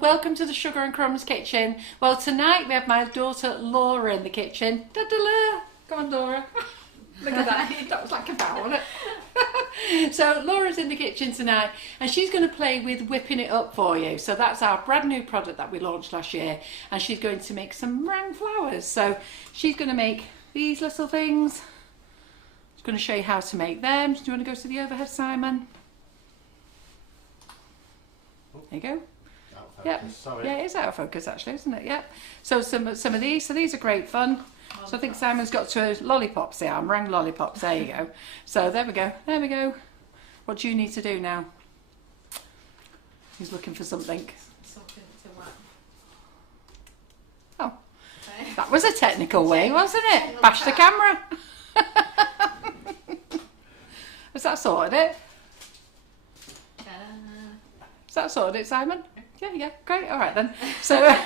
welcome to the Sugar and Crumbs kitchen. Well, tonight we have my daughter Laura in the kitchen. Da-da-la. Go on, Laura. Look at that. That was like a bow, wasn't it? So Laura's in the kitchen tonight and she's going to play with whipping it up for you. So that's our brand new product that we launched last year, and she's going to make some meringue flowers. So she's going to make these little things. She's going to show you how to make them. Do you want to go to the overhead, Simon? There you go. Yep. Sorry. Yeah, it is out of focus actually, isn't it? Yep. So some of these. So these are great fun. So I think Simon's got to lollipops there, meringue lollipops. There you go. So there we go. There we go. What do you need to do now? He's looking for something. Something to what? Oh, that was a technical way, wasn't it? Bash the camera. Has that sorted it? Has that sorted it, Simon? Yeah, great. All right then. So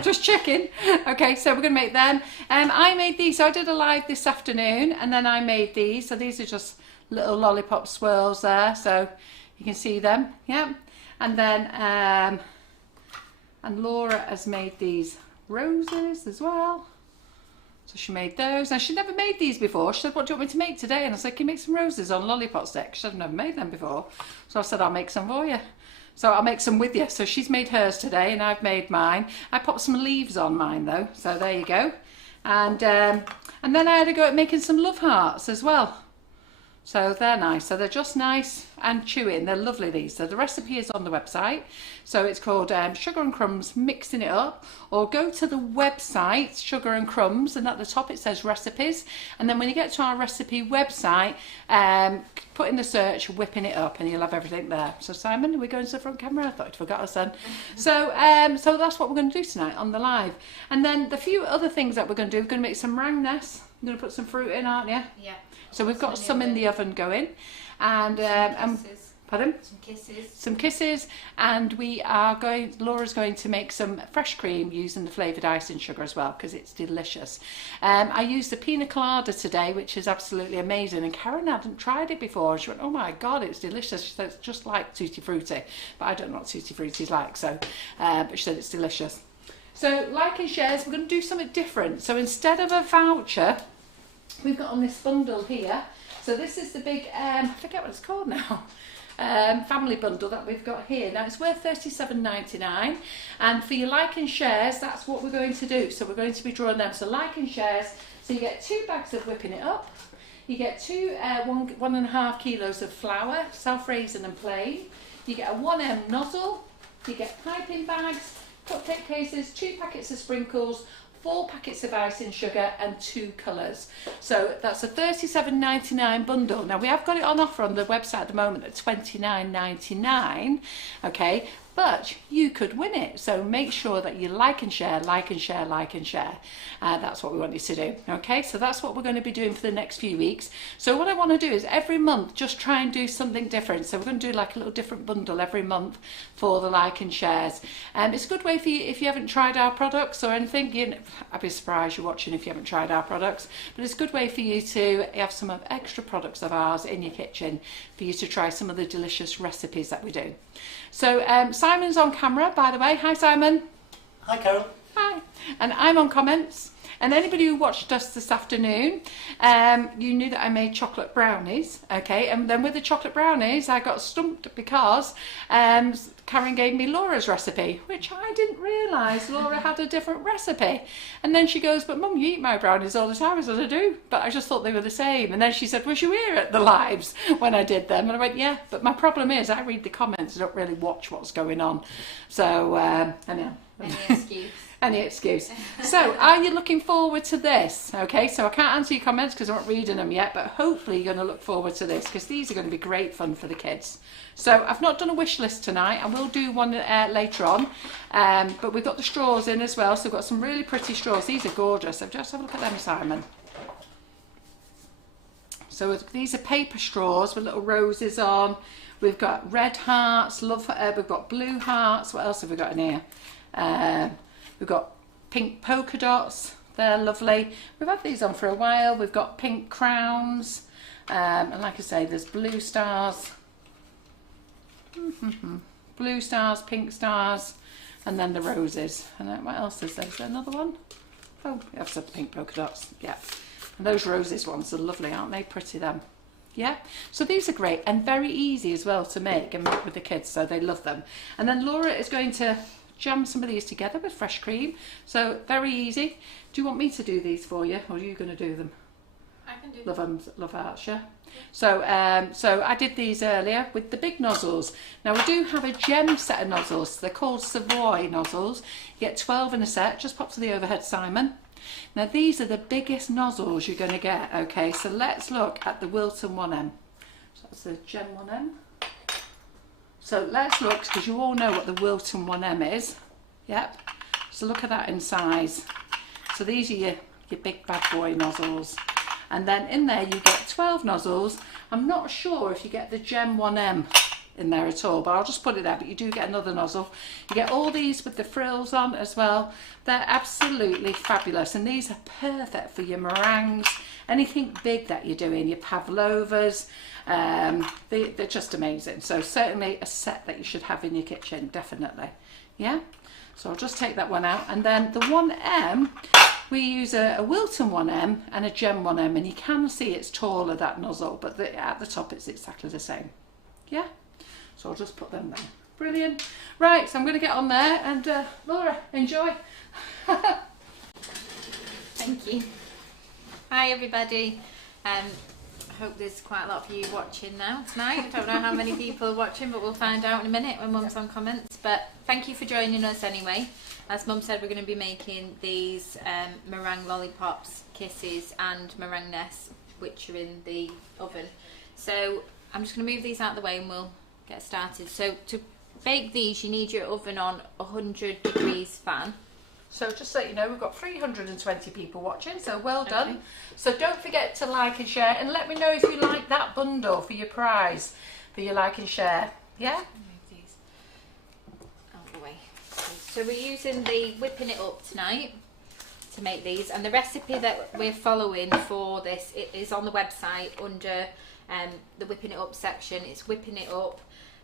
just checking. Okay, so we're going to make them. I made these. So I did a live this afternoon, and then I made these. So these are just little lollipop swirls there, so you can see them. Yeah, and then and Laura has made these roses as well. So she made those. Now, she never made these before. She said, what do you want me to make today? And I said, can you make some roses on lollipop sticks? She said, I've never made them before. So I said, I'll make some for you. So I'll make some with you. So she's made hers today and I've made mine. I popped some leaves on mine though. So there you go. And then I had to go at making some love hearts as well. So they're nice. So they're just nice and chewy. They're lovely, these. So the recipe is on the website. So it's called Sugar and Crumbs Mixing It Up. Or go to the website, Sugar and Crumbs, and at the top it says recipes. And then when you get to our recipe website, put in the search whipping it up and you'll have everything there. So Simon, are we going to the front camera? I thought you'd forgot us then. So that's what we're going to do tonight on the live. And then the few other things that we're going to do, we're going to make some meringue nests. You're going to put some fruit in, aren't you? Yeah. So we've got some in the oven going, and pardon? Some kisses. Some kisses, and Laura's going to make some fresh cream using the flavoured icing sugar as well, because it's delicious. I used the pina colada today, which is absolutely amazing, and Karen hadn't tried it before. She went, oh my God, it's delicious. She said it's just like Tutti Frutti, but I don't know what Tutti Frutti is like, so, but she said it's delicious. So like and shares, we're going to do something different. So instead of a voucher, we've got on this bundle here. So this is the big, I forget what it's called now, family bundle that we've got here. Now it's worth £37.99, and for your like and shares, that's what we're going to do. So we're going to be drawing them. So like and shares, so you get 2 bags of whipping it up, you get 1.5 kilos of flour, self-raising and plain, you get a 1M nozzle, you get piping bags, cupcake cases, 2 packets of sprinkles, 4 packets of icing sugar and 2 colours. So that's a £37.99 bundle. Now we have got it on offer on the website at the moment at £29.99, okay, but you could win it. So make sure that you like and share, like and share, like and share. That's what we want you to do, okay? So that's what we're going to be doing for the next few weeks. So what I want to do is every month just try and do something different. So we're going to do like a little different bundle every month for the like and shares. It's a good way for you if you haven't tried our products or anything. I'd be surprised you're watching if you haven't tried our products, but it's a good way for you to have some of extra products of ours in your kitchen for you to try some of the delicious recipes that we do. So Simon's on camera, by the way. Hi, Simon. Hi, Carol. Hi. And I'm on comments. And anybody who watched us this afternoon, you knew that I made chocolate brownies, okay? And then with the chocolate brownies, I got stumped because Karen gave me Laura's recipe, which I didn't realise Laura had a different recipe. And then she goes, but Mum, you eat my brownies all the time. I said, I do, but I just thought they were the same. And then she said, was you here at the lives when I did them? And I went, yeah, but my problem is I read the comments, I don't really watch what's going on. So, anyhow. Any excuse. Any excuse. So, are you looking forward to this? Okay, so I can't answer your comments because I'm not reading them yet, but hopefully you're going to look forward to this because these are going to be great fun for the kids. So, I've not done a wish list tonight. I will do one later on, but we've got the straws in as well, so we've got some really pretty straws. These are gorgeous. So just have a look at them, Simon. So, these are paper straws with little roses on. We've got red hearts, we've got blue hearts. What else have we got in here? We've got pink polka dots, they're lovely. We've had these on for a while. We've got pink crowns, and like I say, there's blue stars, blue stars, pink stars, And then the roses. And then what else is there? Is there another one? Oh, we have some pink polka dots. Yeah. And those roses ones are lovely, aren't they? Pretty them. Yeah. So these are great and very easy as well to make and make with the kids, so they love them. And then Laura is going to jam some of these together with fresh cream. So very easy. Do you want me to do these for you, or are you going to do them? I can do Love them, love arts, yeah. So I did these earlier with the big nozzles. Now we do have a gem set of nozzles. They're called Savoy nozzles. You get 12 in a set. Just pop to the overhead, Simon. Now these are the biggest nozzles you're going to get. Okay, so let's look at the Wilton 1M. So that's the gem 1M. So let's look, because you all know what the Wilton 1M is. Yep. So look at that in size. So these are your big bad boy nozzles. And then in there you get 12 nozzles. I'm not sure if you get the Gem 1M in there at all, but I'll just put it there, but you do get another nozzle. You get all these with the frills on as well. They're absolutely fabulous, and these are perfect for your meringues, anything big that you're doing, your pavlovas. They're just amazing. So certainly a set that you should have in your kitchen, definitely. Yeah, so I'll just take that one out. And then the 1M, we use a Wilton 1M and a Gem 1M, and you can see it's taller, that nozzle, but at the top it's exactly the same. Yeah, so I'll just put them there. Brilliant. Right, so I'm going to get on there, and Laura, enjoy. Thank you. Hi everybody. I hope there's quite a lot of you watching now tonight. I don't know how many people are watching, but we'll find out in a minute when Mum's on comments. But thank you for joining us anyway. As Mum said, we're going to be making these meringue lollipops, kisses and meringue nests, which are in the oven. So I'm just going to move these out of the way and we'll get started. So to bake these, you need your oven on 100 degrees fan. So just so you know, we've got 320 people watching, so well done. Okay. So don't forget to like and share, and let me know if you like that bundle for your prize, for your like and share. Yeah? Move these out of the way. So we're using the whipping it up tonight to make these, and the recipe that we're following for this, it is on the website under the whipping it up section. It's whipping it up,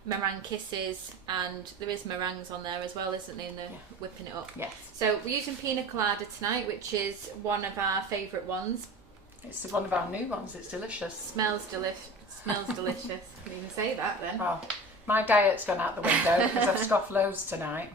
meringue kisses, and there is meringues on there as well, isn't there, in the whipping it up? Yes. So we're using pina colada tonight, which is one of our favourite ones. It's one of our new ones. It's delicious. Smells delicious. Smells delicious. Can you even say that then? Oh, my diet's gone out the window because I've scoffed loads tonight.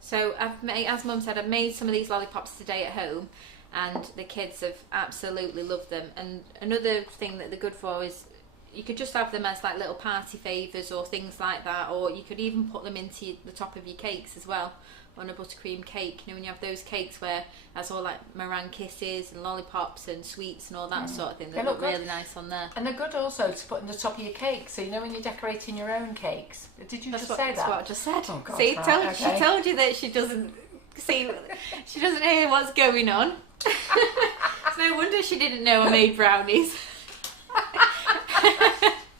So I've made, as Mum said, I've made some of these lollipops today at home, and the kids have absolutely loved them. And another thing that they're good for is you could just have them as like little party favours or things like that, or you could even put them into the top of your cakes as well, on a buttercream cake. You know, when you have those cakes where that's all like meringue kisses and lollipops and sweets and all that sort of thing, they look really nice on there. And they're good also to put in the top of your cake, so you know when you're decorating your own cakes. Did you just say that? That's what I just said. Oh, God, see, right, she told you that she doesn't see, she doesn't hear what's going on. It's no wonder she didn't know I made brownies.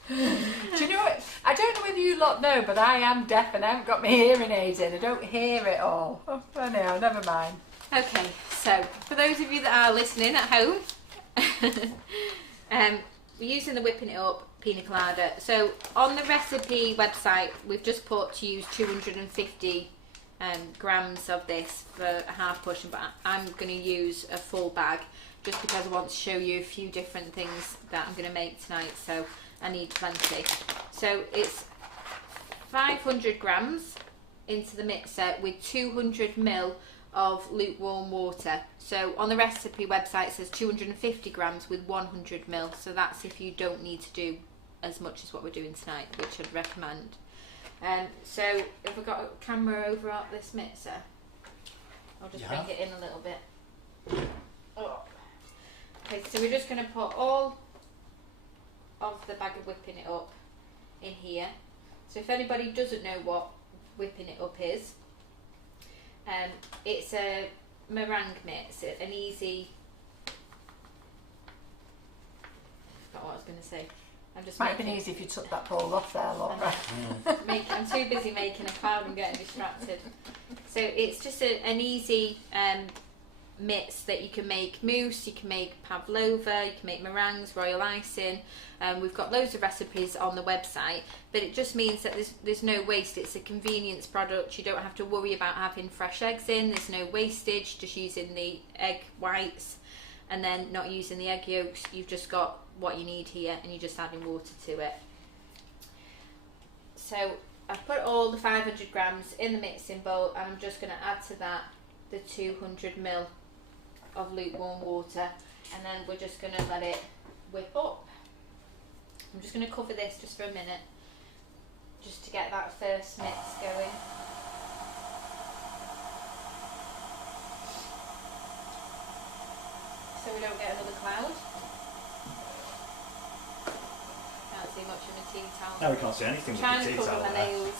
Do you know what? I don't know whether you lot know, but I am deaf and I haven't got my hearing aids in. I don't hear it all. Oh, anyhow, never mind. Okay, so for those of you that are listening at home, we're using the whipping it up pina colada. So on the recipe website, we've just put to use 250 grams of this for a half portion, but I'm going to use a full bag just because I want to show you a few different things that I'm going to make tonight. So I need plenty. So it's 500 grams into the mixer with 200 ml of lukewarm water. So on the recipe website it says 250 grams with 100 ml. So that's if you don't need to do as much as what we're doing tonight, which I'd recommend. So if we've got a camera over at this mixer, I'll just bring it in a little bit. Oh. Okay, so we're just going to put all of the bag of whipping it up in here. So if anybody doesn't know what whipping it up is, it's a meringue mix, an easy, I forgot what I was going to say. Might have been easy if you took that ball off there, Laura. I'm too busy making a cloud and getting distracted. So it's just an easy mix that you can make mousse, you can make pavlova, you can make meringues, royal icing. We've got loads of recipes on the website, but it just means that there's no waste. It's a convenience product. You don't have to worry about having fresh eggs in. There's no wastage, just using the egg whites and then not using the egg yolks. You've just got what you need here, and you're just adding water to it. So I've put all the 500 grams in the mixing bowl, and I'm just going to add to that the 200 ml of lukewarm water, and then we're just going to let it whip up. I'm just going to cover this just for a minute, just to get that first mix going. So we don't get another cloud. Can't see much of my tea towel. No, we can't see anything with the Trying tea to cover towel my there. nails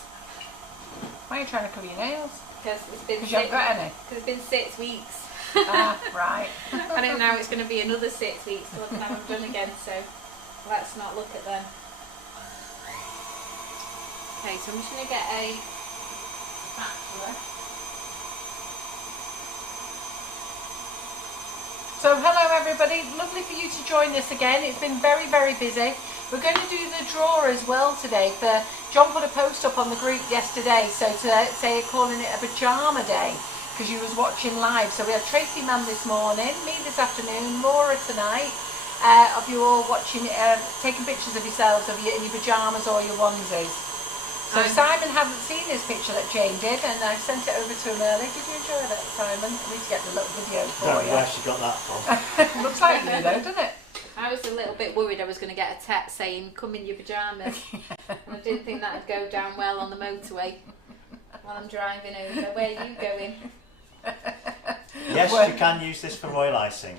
Why are you trying to cover your nails? because it's been Because you haven't got any. Because it's been 6 weeks. Ah, right. I don't know. It's going to be another 6 weeks till now I'm done again. So let's not look at them. Okay, so I'm just going to get a spatula. So hello everybody, lovely for you to join us again. It's been very, very busy. We're going to do the draw as well today. John put a post up on the group yesterday, so to say calling it a pajama day, because you was watching live. So we had Tracy Mann this morning, me this afternoon, Laura tonight, of you all watching, taking pictures of yourselves in your pajamas or your onesies. So Simon hadn't seen this picture that Jane did, and I sent it over to him earlier. Did you enjoy that, Simon? I need to get the little video for Don't you. know where she got that from. Looks like you though, doesn't it? I was a little bit worried I was going to get a text saying, come in your pyjamas. And I didn't think that would go down well on the motorway while I'm driving over. Where are you going? Yes, you can use this for royal icing.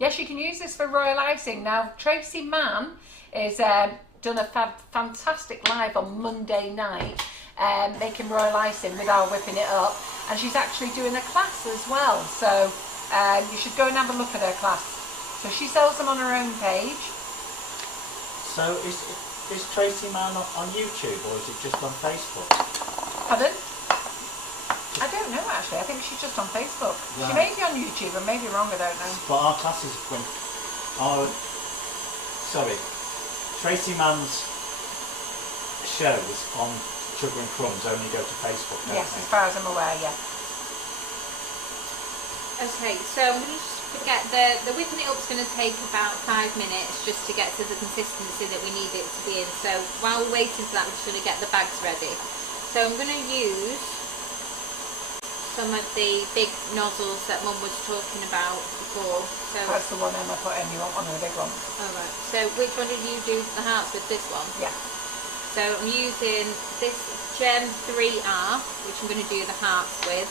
Yes, you can use this for royal icing. Now, Tracy Mann is done a fantastic live on Monday night making royal icing without whipping it up, and she's actually doing a class as well, so you should go and have a look at her class. So she sells them on her own page. So is Tracy Mann on YouTube, or is it just on Facebook? Pardon? I don't know actually, I think she's just on Facebook. Right. She may be on YouTube, I may be wrong, I don't know. But our classes, Tracy Mann's shows on Sugar and Crumbs only go to Facebook, don't yes, they? as far as I'm aware, yeah. Okay, so I'm going to just get the whipping it up is going to take about 5 minutes just to get to the consistency that we need it to be in. So while we're waiting for that, we're just going to get the bags ready. So I'm going to use some of the big nozzles that Mum was talking about before. So that's the one Emma put in. You want one of the big ones? Alright, so which one did you do the hearts with? This one? Yeah. So I'm using this Gem 3R, which I'm going to do the hearts with,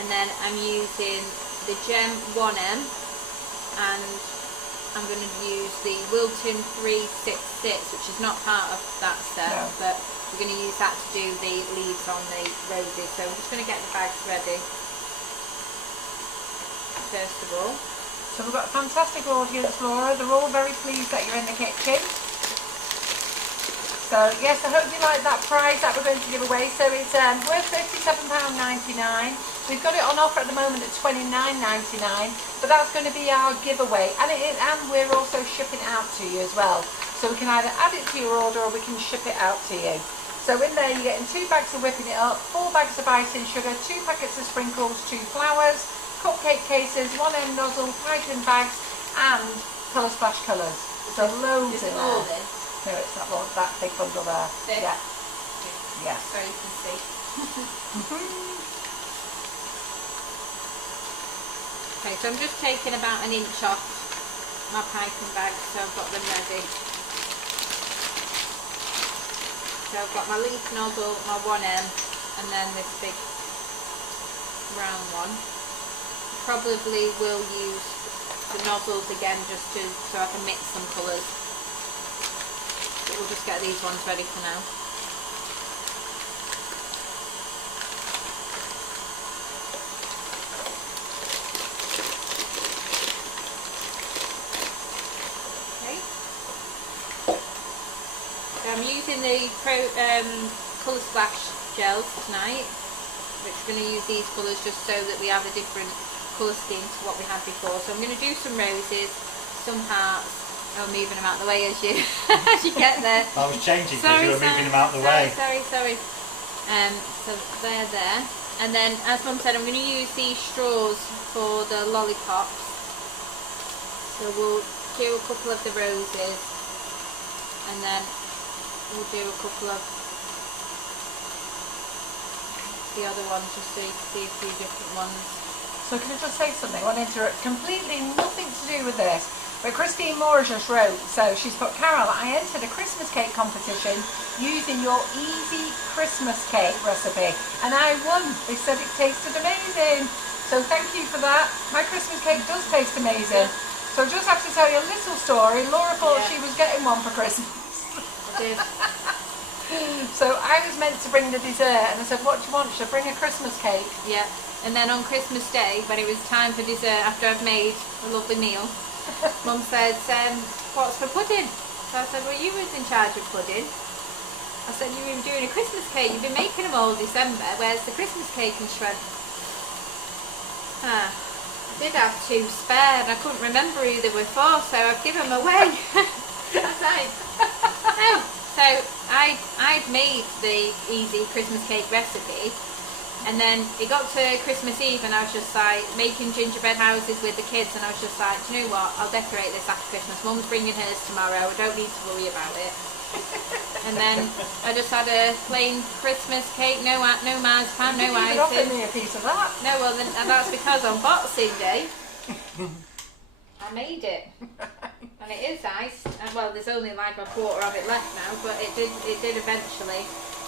and then I'm using the Gem 1M, and I'm going to use the Wilton 366, which is not part of that set, no. But we're going to use that to do the leaves on the roses. So I'm just going to get the bags ready first of all. So we've got a fantastic audience, Laura. They're all very pleased that you're in the kitchen. So yes, I hope you like that prize that we're going to give away. So it's worth £37.99. We've got it on offer at the moment at £29.99, but that's going to be our giveaway, and we're also shipping it out to you as well. So we can either add it to your order or we can ship it out to you. So in there you're getting 2 bags of whipping it up, 4 bags of icing sugar, 2 packets of sprinkles, 2 flowers, cupcake cases, 1 end nozzle, piping bags, and colour splash colours. So loads in there. No, it's that big bundle there. This? Yeah. Yeah. So you can see. Okay, so I'm just taking about an inch off my piping bags, so I've got them ready. So I've got my leaf nozzle, my 1M, and then this big round one. Probably will use the nozzles again just so I can mix some colours. But we'll just get these ones ready for now. I'm using the Colour Splash gels tonight, which going to use these colours just so that we have a different colour scheme to what we had before. So I'm going to do some roses, some hearts. Oh, moving them out the way as you as you get there. I was changing because you were moving them out the way. Sorry. So they're there. And then, as Mum said, I'm going to use these straws for the lollipops. So we'll do a couple of the roses, and then we'll do a couple of the other ones, just so you can see a few different ones. So can I just say something? I want to interrupt. Completely nothing to do with this. But Christine Moore just wrote, so she's put, Carol, I entered a Christmas cake competition using your easy Christmas cake recipe and I won. They said it tasted amazing. So thank you for that. My Christmas cake does taste amazing. So I just have to tell you a little story. Laura thought she was getting one for Christmas. I did. So I was meant to bring the dessert and I said, what do you want? Should I bring a Christmas cake? Yeah. And then on Christmas Day, when it was time for dessert after I've made a lovely meal, Mum said, what's for pudding? So I said, well, you was in charge of pudding. I said, you were doing a Christmas cake. You've been making them all December. Where's the Christmas cake and shred? I did have 2 spare and I couldn't remember who they were for, so I've given them away. So I'd made the easy Christmas cake recipe. And then it got to Christmas Eve and I was just like making gingerbread houses with the kids, and I was just like, do you know what, I'll decorate this after Christmas. Mum's bringing hers tomorrow, I don't need to worry about it. And then I just had a plain Christmas cake, no marzipan, no icing. You offered me a piece of that. No, well, then, and that's because on Boxing Day I made it. And it is nice. And well, there's only like a quarter of it left now, but it did eventually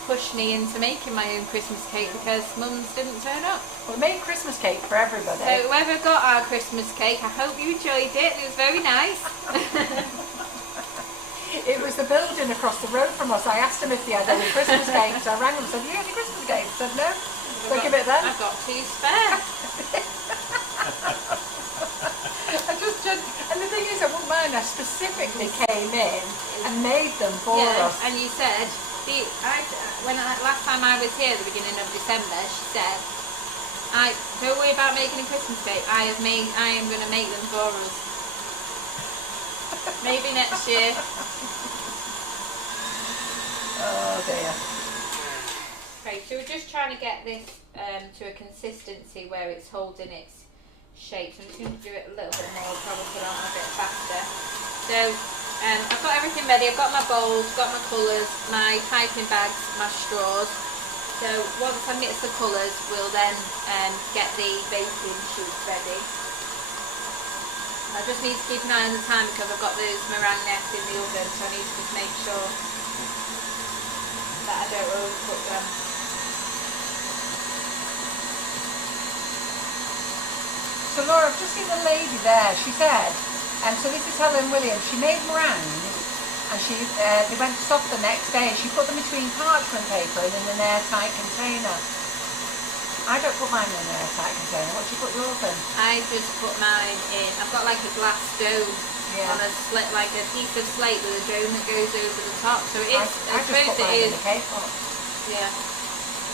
pushed me into making my own Christmas cake because Mum's didn't turn up. We made Christmas cake for everybody. So whoever got our Christmas cake, I hope you enjoyed it. It was very nice. It was the building across the road from us. I asked them if they had any Christmas cakes. I rang them and said, do you have any Christmas cakes? They said no. So give it then. I've got 2 spare. And the thing is, I wouldn't mind, I specifically came in and made them for us. And you said, last time I was here at the beginning of December, she said, don't worry about making a Christmas cake. I am going to make them for us. Maybe next year. Oh dear. Okay, so we're just trying to get this to a consistency where it's holding its shape. So I'm just going to do it a little bit more, probably put it on a bit faster. So I've got everything ready. I've got my bowls, got my colours, my piping bags, my straws. So once I mix the colours, we'll then get the baking sheets ready. I just need to keep an eye on the time because I've got those meringue nets in the oven, so I need to just make sure that I don't overcook them. So Laura, I've just seen the lady there. She said, so this is Helen Williams. She made meringues and they went soft the next day. She put them between parchment paper and in an airtight container. I don't put mine in an airtight container. What do you put yours in? I just put mine in. I've got like a glass dome on a like a piece of slate with a dome that goes over the top. So it is. I just put mine in a cake pot. Yeah.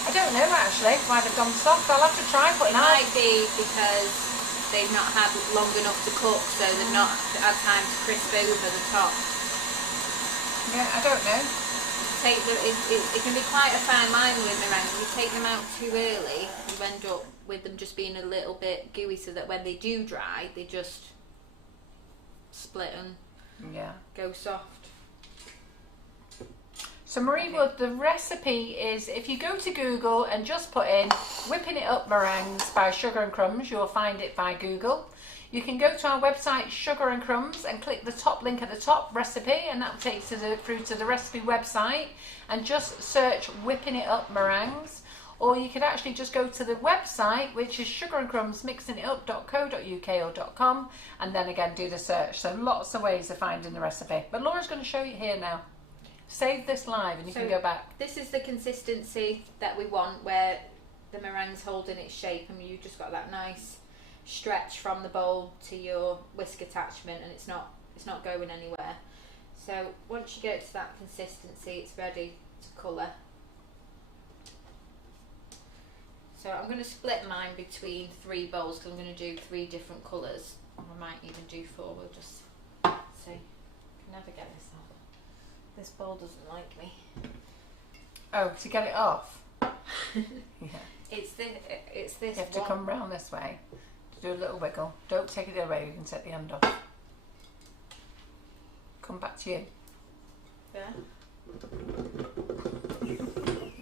I don't know actually why they've gone soft. I'll have to try putting it might be because they've not had long enough to cook, so they've not had time to crisp over the top. Yeah, I don't know. It can be quite a fine line with meringues. If you take them out too early, you end up with them just being a little bit gooey, so that when they do dry, they just split and go soft. So Marie Wood, the recipe is, if you go to Google and just put in Whipping It Up Meringues by Sugar and Crumbs, you'll find it by Google. You can go to our website Sugar and Crumbs and click the top link at the top, recipe, and that will take you through to the recipe website and just search Whipping It Up Meringues. Or you could actually just go to the website, which is sugarandcrumbsmixingitup.co.uk or .com, and then again do the search. So lots of ways of finding the recipe. But Laura's going to show you here now. Save this live and you can go back. This is the consistency that we want, where the meringue's holding its shape and you just got that nice stretch from the bowl to your whisk attachment, and it's not going anywhere. So once you get to that consistency, it's ready to colour. So I'm going to split mine between 3 bowls because I'm going to do 3 different colours. I might even do 4. We'll just see. I can never get this off. This bowl doesn't like me. Oh, to get it off? Yeah. It's this You have to one. come round this way to do a little wiggle. Don't take it away, you can take the end off. Come back to you. There.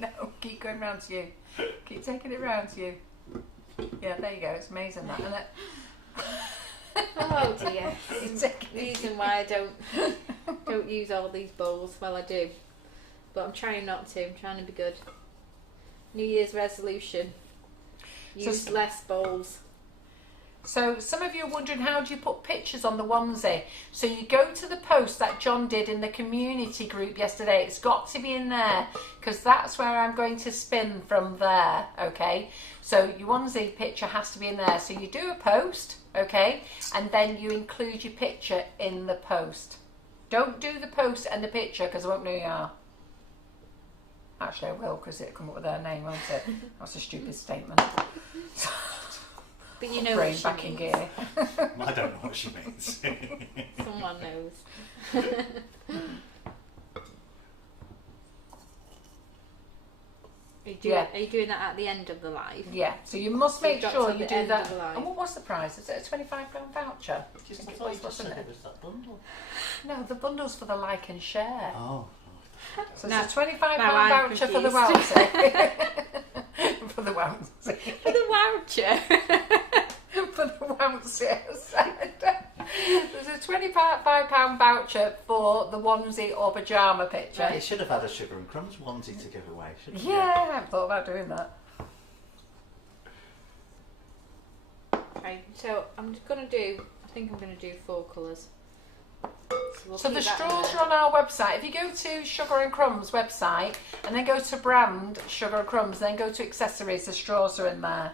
No, keep going round to you. Keep taking it round to you. Yeah, there you go. It's amazing that, isn't it? Oh dear. It's The reason why I don't use all these bowls. Well, I do, but I'm trying not to. I'm trying to be good. New Year's resolution: use less bowls. So some of you are wondering, how do you put pictures on the onesie? So you go to the post that John did in the community group yesterday. It's got to be in there because that's where I'm going to spin from there, okay? So your onesie picture has to be in there. So you do a post, okay? And then you include your picture in the post. Don't do the post and the picture because I won't know who you are. Actually, I will because it'll come up with their name, won't it? That's a stupid statement. But you know Brain what she back in means. gear. I don't know what she means. Someone knows. Are you doing that at the end of the live? Yeah, so you must So make you've got sure to you the do end that. of the line. And what was the price? Is it a £25 voucher? Just, I I think thought it you was, just said wasn't it it? was that bundle. No, the bundle's for the like and share. Oh. So No, it's a £25 now I'm voucher for the confused. Wowsie. For the Wowsie. For the voucher. For the Wowsie, I said. There's a £25 voucher for the onesie or pyjama picture. Yeah, you should have had a Sugar and Crumbs onesie to give away, shouldn't you? Yeah, I haven't thought about doing that. Okay, so I'm just going to do, I think I'm going to do 4 colours. We'll So keep the that in straws there. are on our website. If you go to Sugar and Crumbs website and then go to brand Sugar and Crumbs, then go to accessories, the straws are in there.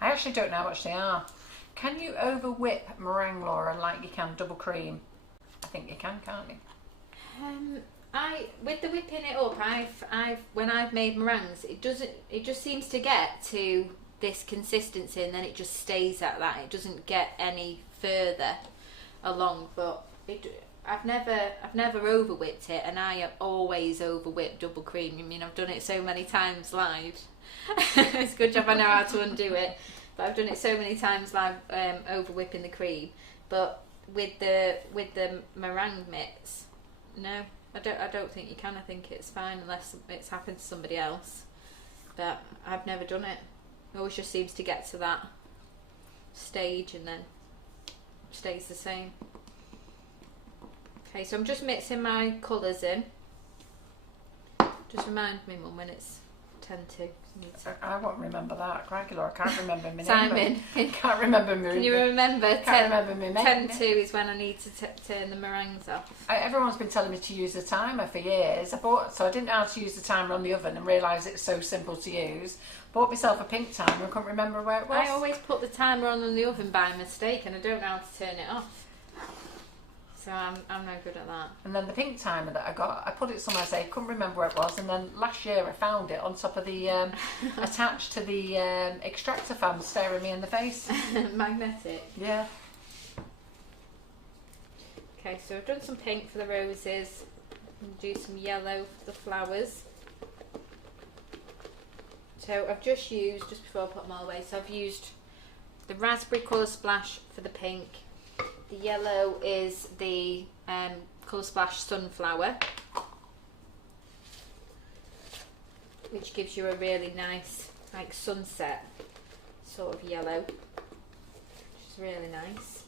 I actually don't know how much they are. Can you over whip meringue, Laura, like you can double cream? I think you can, can't you? With the whipping it up, when I've made meringues, it just seems to get to this consistency and then it just stays at that. It doesn't get any further along, but I've never over whipped it, and I always over whip double cream. I mean, I've done it so many times live. It's a good job I know how to undo it, but I've done it so many times live, over whipping the cream. But with the meringue mix, no, I don't think you can. I think it's fine unless it's happened to somebody else. But I've never done it. It always just seems to get to that stage and then stays the same. Okay, so I'm just mixing my colours in. Just remind me, Mum, when it's 10 to. I won't remember that. Crikey, Laura, I can't remember my name. Simon, Can't remember my can you remember? Can't remember my name. 10 to is when I need to turn the meringues off. Everyone's been telling me to use the timer for years. So I didn't know how to use the timer on the oven and realised it's so simple to use. Bought myself a pink timer and couldn't remember where it was. I always put the timer on in the oven by mistake and I don't know how to turn it off. So I'm no good at that. And then the pink timer that I got, I put it somewhere, I couldn't remember where it was, and then last year I found it on top of the, attached to the extractor fan staring me in the face. Magnetic. Yeah. Okay, so I've done some pink for the roses, and do some yellow for the flowers. So I've just used, just before I put them all away, so I've used the raspberry colour splash for the pink. The yellow is the Colour Splash Sunflower, which gives you a really nice, like, sunset sort of yellow, which is really nice.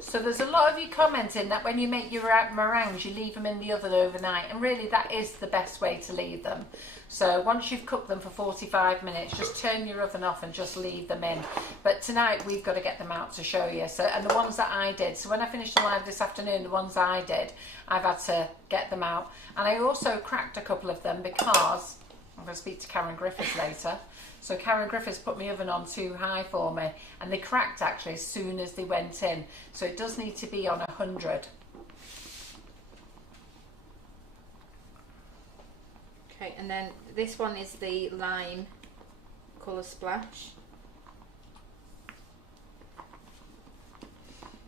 So there's a lot of you commenting that when you make your meringues, you leave them in the oven overnight, and really that is the best way to leave them. So once you've cooked them for 45 minutes, just turn your oven off and just leave them in. But tonight we've got to get them out to show you. So, and the ones that I did, so when I finished the live this afternoon, the ones I did, I've had to get them out. And I also cracked a couple of them because I'm going to speak to Karen Griffiths later. So Karen Griffiths put my oven on too high for me, and they cracked actually as soon as they went in. So it does need to be on 100. Okay, and then this one is the lime colour splash.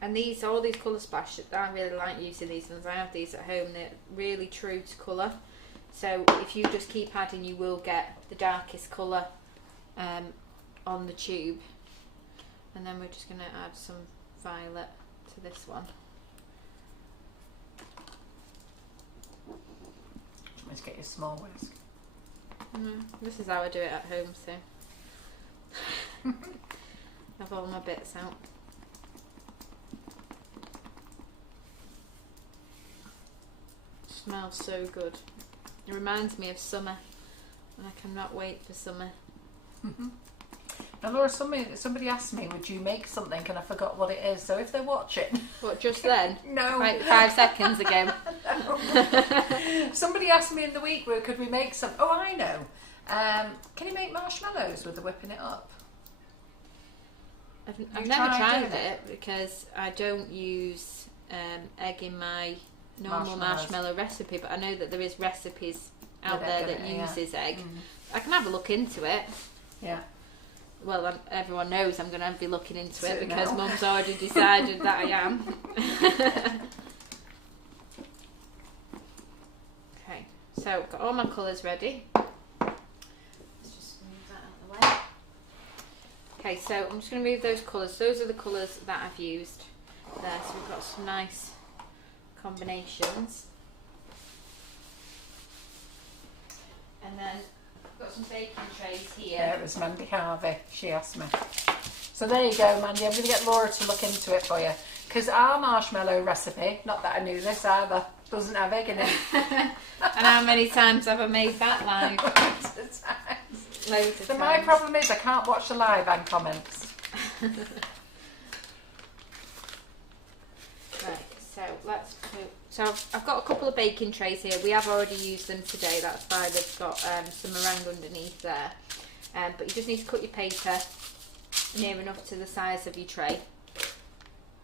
And all these colour splash, I really like using these ones. I have these at home. They're really true to colour. So if you just keep adding, you will get the darkest colour on the tube. And then we're just going to add some violet to this one. Let's get your small whisk. This is how I do it at home, so have all my bits out. Smells so good. It reminds me of summer, and I cannot wait for summer. Now, Laura, somebody asked me, would you make something, and I forgot what it is. So if they're watching, What, just then? no, Like 5 seconds ago. no. Somebody asked me in the week, could we make some? Oh, I know. Can you make marshmallows with the whipping it up? I've never tried it because I don't use egg in my normal marshmallow recipe, but I know that there is recipes out there that uses egg. I can have a look into it. Yeah. Well, everyone knows I'm going to be looking into it because Mum's already decided that I am. Okay, so I've got all my colours ready. Let's just move that out of the way. Okay, so I'm just going to move those colours. Those are the colours that I've used there. So we've got some nice combinations. And then I've got some baking trays here. Yeah, it was Mandy Harvey. She asked me. So there you go, Mandy. I'm going to get Laura to look into it for you. Because our marshmallow recipe, not that I knew this either, doesn't have egg in it. And how many times have I made that live? Loads of So times. my problem is I can't watch the live and comments. Right, so let's put. So I've got a couple of baking trays here. We have already used them today. That's why they've got some meringue underneath there. But you just need to cut your paper near enough to the size of your tray,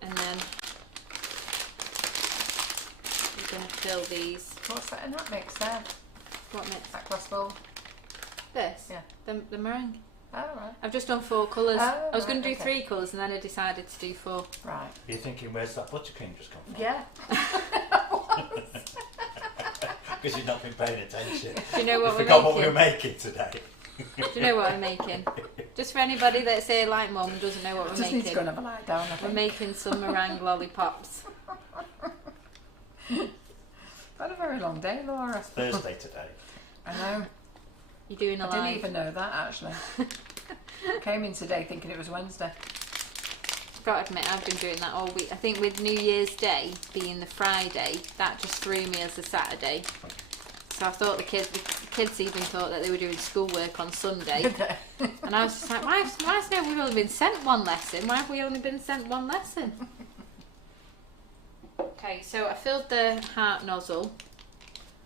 and then you're going to fill these. What's that in that mix there? What mix? That glass bowl? This? Yeah. The meringue. Oh, right. I've just done 4 colours. Oh, I was going to do okay. 3 colours, and then I decided to do 4. Right. You're thinking, where's that buttercream just come from? Yeah. Because you've not been paying attention. Do you know what You we're forgot making? what we were making today. Do you know what I'm making? Just for anybody that's here like Mum and doesn't know what we're Just need to go making. and have a lie down, I We're think. making some meringue lollipops. Had a very long day, Laura. It's Thursday today. I know. You're doing a I didn't live. even know that, actually. Came in today thinking it was Wednesday. I've got to admit, I've been doing that all week. I think with New Year's Day being the Friday, that just threw me as a Saturday. So I thought the kids even thought that they were doing schoolwork on Sunday. And I was just like, why is we've only been sent 1 lesson? Why have we only been sent 1 lesson? Okay, so I filled the heart nozzle,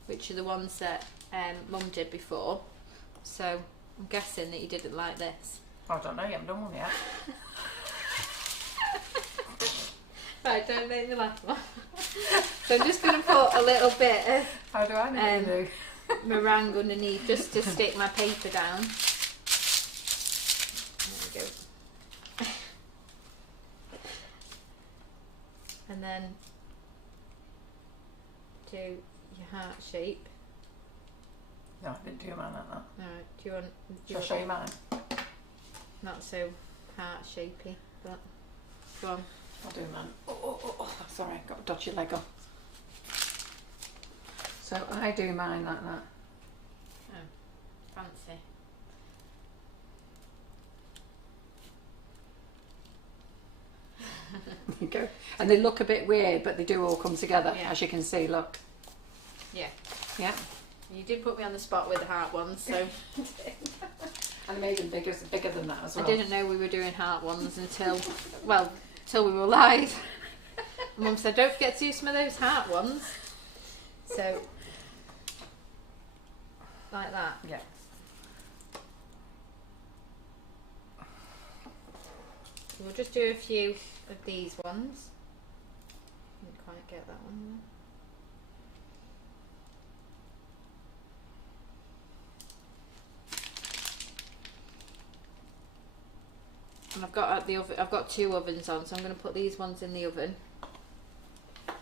which are the ones that Mum did before. So I'm guessing that you didn't like this. I don't know, you haven't done one yet. Right, don't make me laugh. So I'm just going to put a little bit of How do I know what to do? meringue underneath just to stick my paper down. There we go. And then do your heart shape. No, I didn't do mine like that. Alright, do you want Shall I show you mine? not so heart shapey, but go on. I'll do mine. Oh, sorry, got a dodgy leg on. So I do mine like that. Oh, fancy. There you go. And they look a bit weird, but they do all come together, Yeah. as you can see, look. Yeah. Yeah. You did put me on the spot with the heart ones, so And I made them bigger than that as well. I didn't know we were doing heart ones until we were live. Mum said, don't forget to do some of those heart ones. So, like that. Yeah. We'll just do a few of these ones. Didn't quite get that one And I've got the oven. I've got 2 ovens on, so I'm going to put these ones in the oven. We'll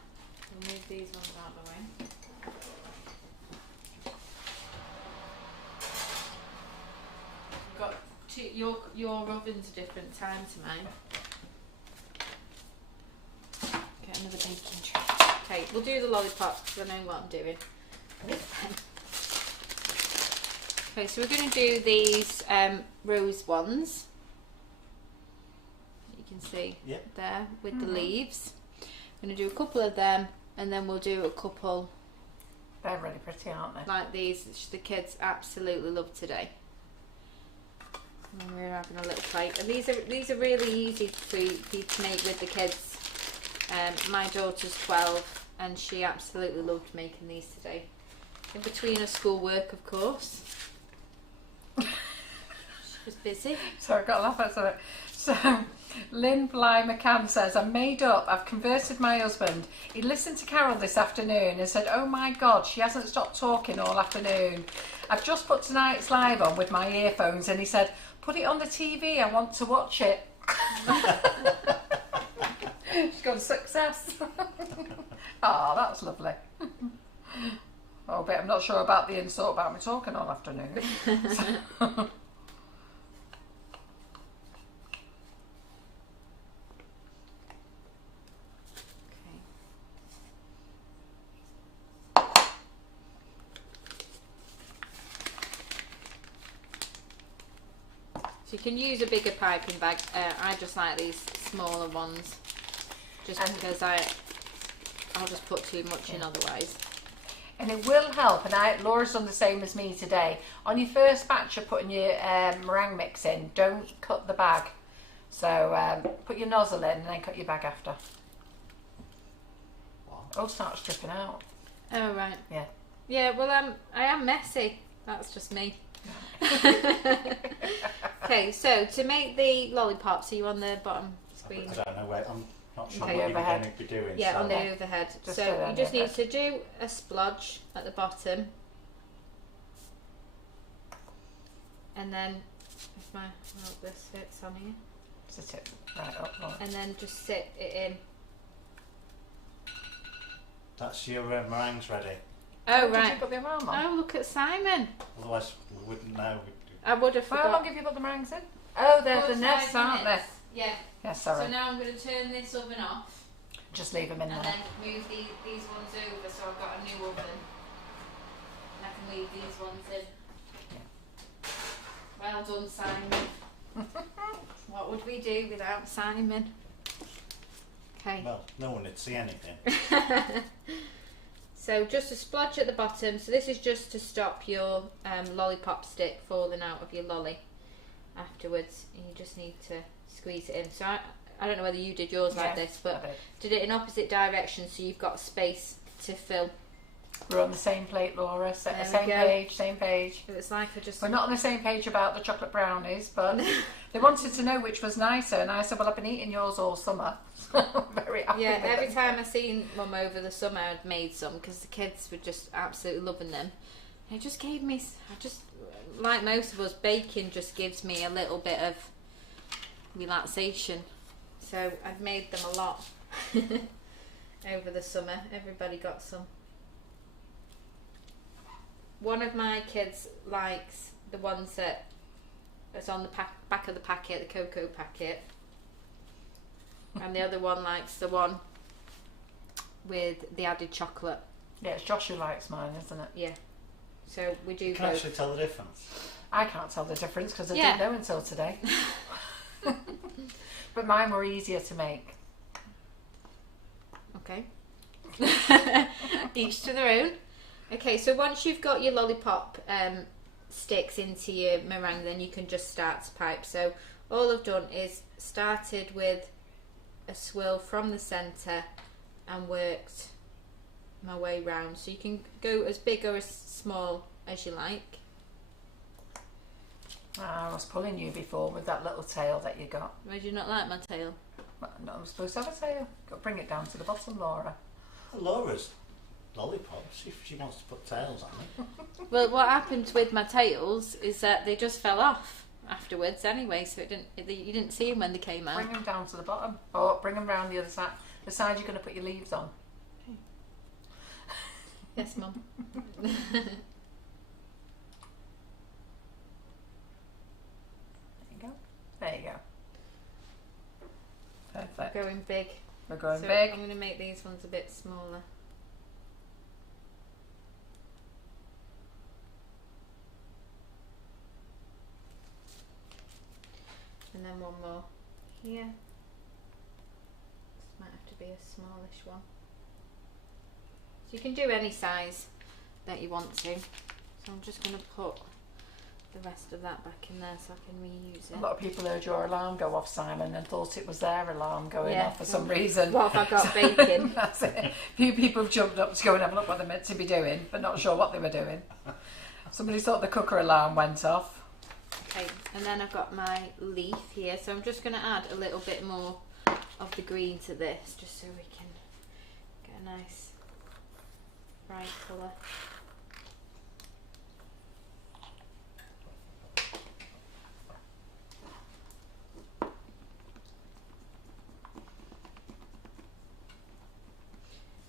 move these ones out of the way. You've got 2. Your oven's a different time to mine. Get another baking tray. Okay, we'll do the lollipop because I know what I'm doing. Okay, so we're going to do these rose ones. You can see there with the leaves. I'm going to do a couple of them, and then we'll do a couple. They're really pretty, aren't they? Like these, which the kids absolutely love today. And we're having a little plate, and these are really easy for you to make with the kids. My daughter's 12, and she absolutely loved making these today. In between her schoolwork, of course. She was busy. So I've got to laugh at something. So Lynn Bly McCann says, I'm made up. I've converted my husband. He listened to Carol this afternoon and said, oh my God, she hasn't stopped talking all afternoon. I've just put tonight's live on with my earphones, and he said, put it on the TV. I want to watch it. She's got success. Oh, that's lovely. Oh, but I'm not sure about the insult about me talking all afternoon. So you can use a bigger piping bag. I just like these smaller ones, just because I'll just put too much in otherwise. And it will help, and Laura's done the same as me today. On your first batch of putting your meringue mix in, don't cut the bag. So put your nozzle in and then cut your bag after. What? Oh, starts dripping out. Oh, right. Yeah. Yeah, well, I am messy. That's just me. Okay, so to make the lollipops, are you on the bottom screen? I don't know where. I'm not sure Okay, what you're overhead. going to be doing. Yeah, so. on the overhead. Just So do it on you the just need overhead. to do a splodge at the bottom, and then if this fits on here, Sit it right up. Right. and then just sit it in. That's your meringues ready. Oh, Did you right. put the alarm on? Oh, look at Simon. Otherwise, we wouldn't know. I would have How long forgot. have you put the meringues in? Oh, they're the 45 nests, aren't they? minutes. Yeah. Yeah, So sorry. now I'm going to turn this oven off Just leave them in and there. then move these ones over, so I've got a new oven. And I can leave these ones in. Well done, Simon. What would we do without Simon? Okay. Well, no one would see anything. So just a splodge at the bottom. So this is just to stop your lollipop stick falling out of your lolly afterwards. And you just need to squeeze it in. So I don't know whether you did yours like this, but I did it in opposite directions so you've got space to fill. We're on the same plate, Laura. There we Same go. page, same page. It's like I just... We're not on the same page about the chocolate brownies, but they wanted to know which was nicer, and I said, well, I've been eating yours all summer. Very happy Yeah, with every them. time I seen Mum over the summer, I'd made some because the kids were just absolutely loving them. And it just gave me, like most of us, baking just gives me a little bit of relaxation. So I've made them a lot over the summer. Everybody got some. One of my kids likes the ones that's on the back of the packet, the cocoa packet. And the other one likes the one with the added chocolate. Yeah, it's Josh who likes mine, isn't it? Yeah. So we do You can both. actually tell the difference. I can't tell the difference because I Yeah. didn't know until today. But mine were easier to make. Okay. Each to their own. Okay, so once you've got your lollipop sticks into your meringue, then you can just start to pipe. So all I've done is started with a swirl from the centre and worked my way round. So you can go as big or as small as you like. I was pulling you before with that little tail that you got. Would you not like my tail? No, I'm supposed to have a tail. Got to bring it down to the bottom, Laura. Laura's lollipops, if she wants to put tails on it. Well, what happened with my tails is that they just fell off. afterwards anyway, so you didn't see them when they came out. Bring them down to the bottom, or bring them round the other side. The side you're going to put your leaves on. Yes, Mum. There you go. There you go. Perfect. We're going big. We're going So big. I'm going to make these ones a bit smaller. And then one more here. This might have to be a smallish one. So you can do any size that you want to. So I'm just going to put the rest of that back in there so I can reuse it. A lot of people heard your alarm go off, Simon, and thought it was their alarm going off for some well, reason. What have I got baking? That's it. A few people have jumped up to go and have a look what they're meant to be doing, but not sure what they were doing. Somebody thought the cooker alarm went off. Okay, and then I've got my leaf here, so I'm just going to add a little bit more of the green to this, just so we can get a nice bright colour.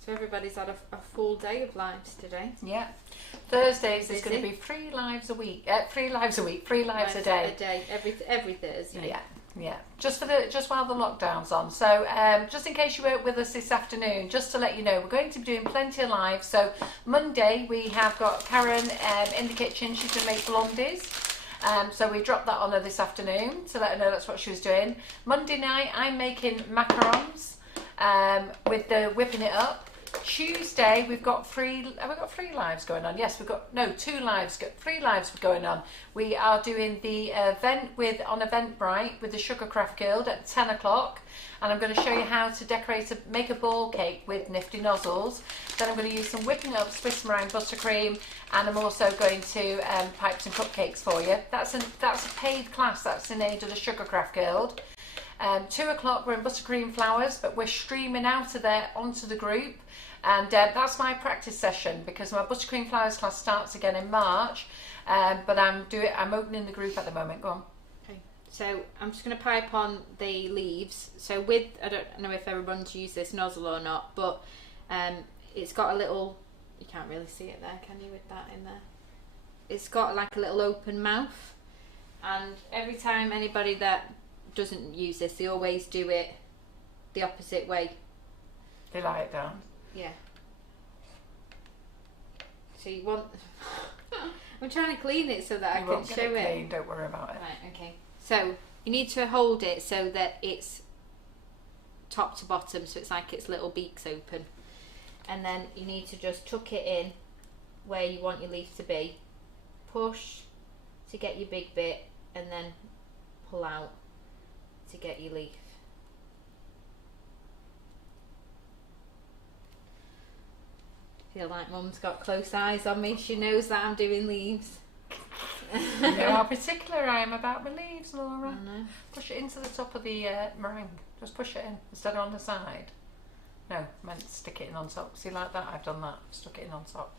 So everybody's had a full day of lives today. Yeah. Thursdays there's Busy. going to be 3 lives a week. 3 lives a week. 3 lives a day. Every Thursday. Yeah. Yeah, just while the lockdown's on. So just in case you weren't with us this afternoon, just to let you know, we're going to be doing plenty of lives. So Monday we have got Karen in the kitchen. She's going to make blondies. So we dropped that on her this afternoon to let her know that's what she was doing. Monday night I'm making macarons with the whipping it up. Tuesday we've got 3 lives going on. Yes, we've got 2 lives, 3 lives going on. We are doing the event on Eventbrite with the Sugar Craft Guild at 10 o'clock, and I'm going to show you how to make a ball cake with nifty nozzles. Then I'm going to use some whipping up Swiss meringue buttercream, and I'm also going to pipe some cupcakes for you. That's a paid class. That's in aid of the Sugar Craft Guild. 2 o'clock we're in buttercream flowers, but we're streaming out of there onto the group, and that's my practice session because my buttercream flowers class starts again in March, but I'm opening the group at the moment. Go on. Okay, so I'm just going to pipe on the leaves. So I don't know if everyone's used this nozzle or not, but it's got a little, you can't really see it there, can you, with that in there? It's got like a little open mouth, and every time anybody that doesn't use this, they always do it the opposite way. They lie it down. Yeah. So you want I'm trying to clean it so that I can show it. Clean, don't worry about it. Right, okay. So you need to hold it so that it's top to bottom, so it's like its little beaks open. And then you need to just tuck it in where you want your leaf to be. Push to get your big bit, and then pull out to get your leaf. Feel like Mum's got close eyes on me. She knows that I'm doing leaves. You know how particular I am about my leaves, Laura. I know. Push it into the top of the meringue. Just push it in instead of on the side. No, I meant stick it in on top. See, like that, I've done that. Stuck it in on top.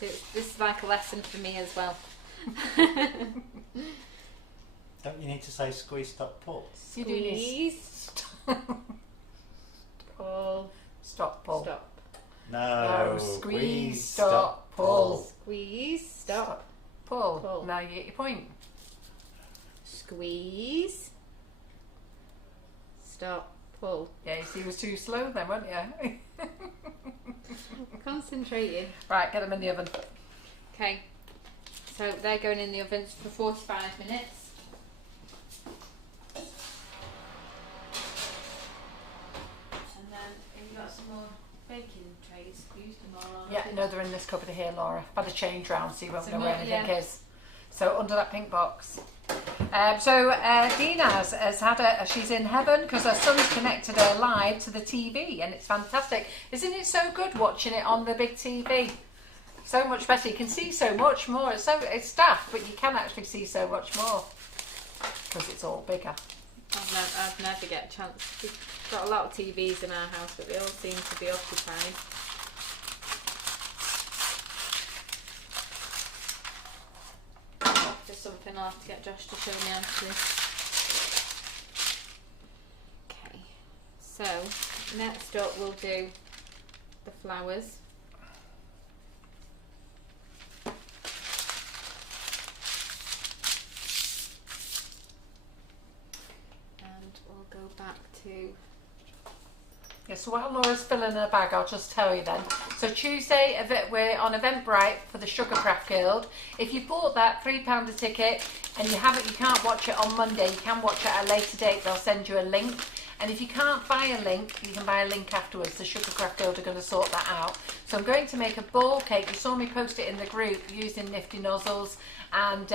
So this is like a lesson for me as well. Don't you need to say squeeze, stop, pull? You do need Squeeze. Pull. stop, pull. Stop. No, squeeze, stop, pull. Squeeze. Stop. Pull. Pull. Now you get your point. Squeeze. Stop. Pull. Yeah, you see, you was too slow then, weren't you? Concentrating. Right, get them in the oven. Okay. So they're going in the oven for 45 minutes. And then you've got some more baking trays. Used them all on. Yeah, no, they're in this cupboard here, Laura. I've had a change round so you won't So know more- where anything yeah. is. So under that pink box. Dina has had she's in heaven because her son's connected her live to the TV, and it's fantastic. Isn't it so good watching it on the big TV? So much better. You can see so much more. It's daft, but you can actually see so much more because it's all bigger. I've never get a chance. We've got a lot of TVs in our house, but they all seem to be occupied. Just something then I'll have to get Josh to show me how to. Okay, so next up we'll do the flowers. And we'll go back to... Yeah, so while Laura's filling her bag, I'll just tell you then. So Tuesday, we're on Eventbrite for the Sugar Craft Guild. If you bought that £3 a ticket and you can't watch it on Monday, you can watch it at a later date. They'll send you a link. And if you can't buy a link, you can buy a link afterwards. The Sugar Craft Guild are going to sort that out. So I'm going to make a ball cake. You saw me post it in the group using nifty nozzles and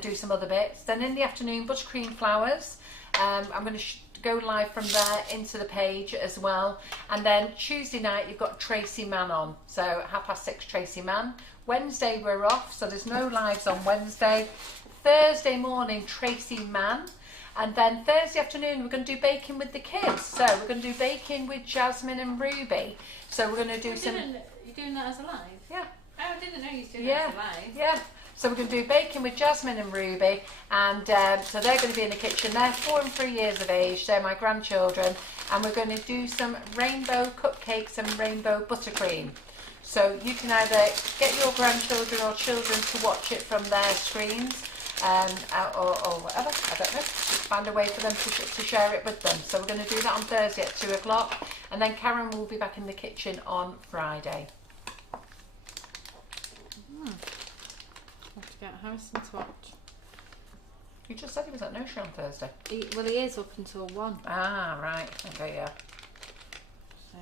do some other bits. Then in the afternoon, buttercream flowers. I'm going to go live from there into the page as well. And then Tuesday night you've got Tracy Mann on, so 6:30 Tracy Mann. Wednesday we're off, so there's no lives on Wednesday. Thursday morning Tracy Mann, and then Thursday afternoon we're going to do baking with the kids. So we're going to do baking with Jasmine and Ruby. So we're going to do You're doing that as a live? Yeah. Oh, I didn't know you were doing that as a live. Yeah. So we're going to do baking with Jasmine and Ruby, and so they're going to be in the kitchen. They're 4 and 3 years of age, they're my grandchildren, and we're going to do some rainbow cupcakes and rainbow buttercream. So you can either get your grandchildren or children to watch it from their screens, or whatever, I don't know. Just find a way for them to share it with them. So we're going to do that on Thursday at 2 o'clock, and then Karen will be back in the kitchen on Friday. Have to get Harrison to watch. You just said he was at nursery on Thursday. He is up until 1. Ah, right. Okay, yeah. So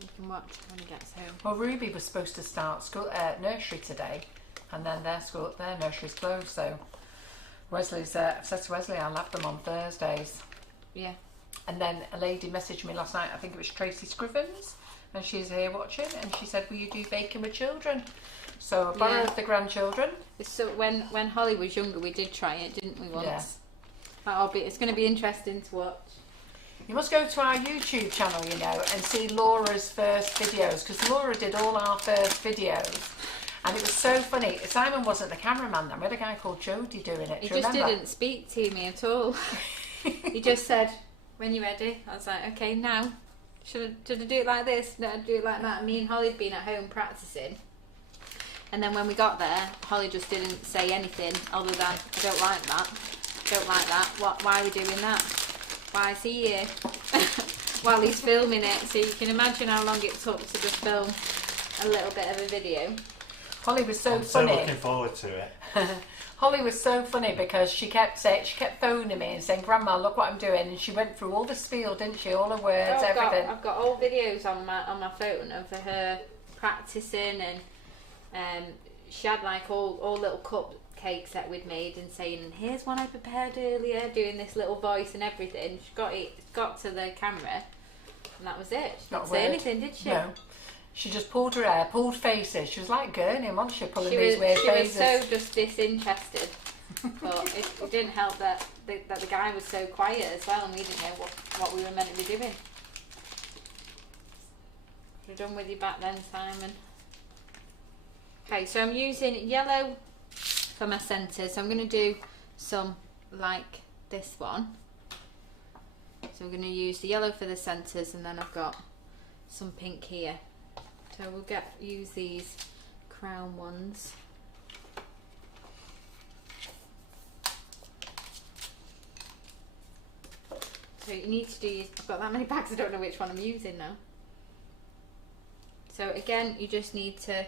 you can watch when he gets home. Well, Ruby was supposed to start school nursery today, and then their nursery's closed. So Wesley's I've said to Wesley I'll have them on Thursdays. Yeah. And then a lady messaged me last night. I think it was Tracy Scrivens, and she's here watching. And she said, "Will you do baking with children?" So I borrowed the grandchildren. So when Holly was younger, we did try it, didn't we? Once. Yeah. It's going to be interesting to watch. You must go to our YouTube channel, you know, and see Laura's first videos, because Laura did all our first videos, and it was so funny. Simon wasn't the cameraman then. We had a guy called Jody doing it. He just didn't speak to me at all. He just said, "When you're ready." I was like, "Okay, now." Should I do it like this? No, I'd do it like that. And me and Holly had been at home practicing. And then when we got there, Holly just didn't say anything other than, "I don't like that. Don't like that. Why are we doing that? Why is he here?" While he's filming it. So you can imagine how long it took to just film a little bit of a video. Holly was so I'm funny. so looking forward to it. Holly was so funny because she kept phoning me and saying, "Grandma, look what I'm doing," and she went through all the spiel, didn't she? All the words, everything. I've got old videos on my phone of her practicing, and she had like all little cupcakes that we'd made and saying, "Here's one I prepared earlier," doing this little voice and everything. She got to the camera, and that was it. She didn't say anything, did she? No. She just pulled her hair, pulled faces. She was like Gurney, wasn't she, pulling these weird faces? She was so just disinterested. But it didn't help that the guy was so quiet as well, and we didn't know what we were meant to be doing. We're done with you back then, Simon. Okay, so I'm using yellow for my centre. So I'm going to do some like this one. So we're going to use the yellow for the centres, and then I've got some pink here. So we'll use these crown ones. So you need to do, I've got that many bags, I don't know which one I'm using now. So again, you just need to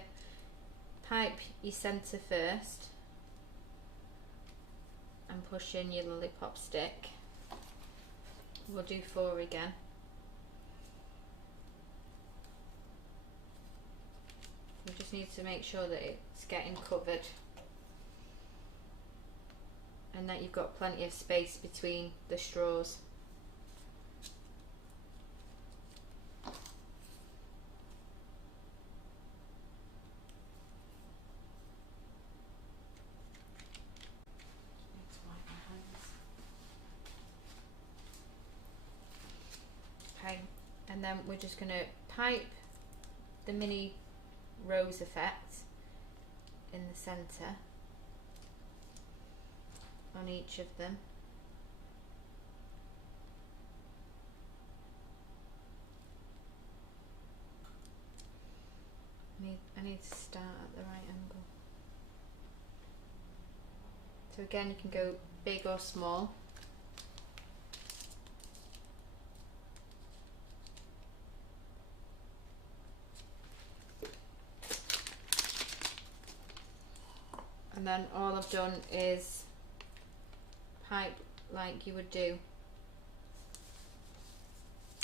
pipe your centre first and push in your lollipop stick. We'll do 4 again. You just need to make sure that it's getting covered and that you've got plenty of space between the straws. Okay, and then we're just going to pipe the mini rose effect in the centre, on each of them. I need to start at the right angle. So again, you can go big or small. And then all I've done is pipe like you would do.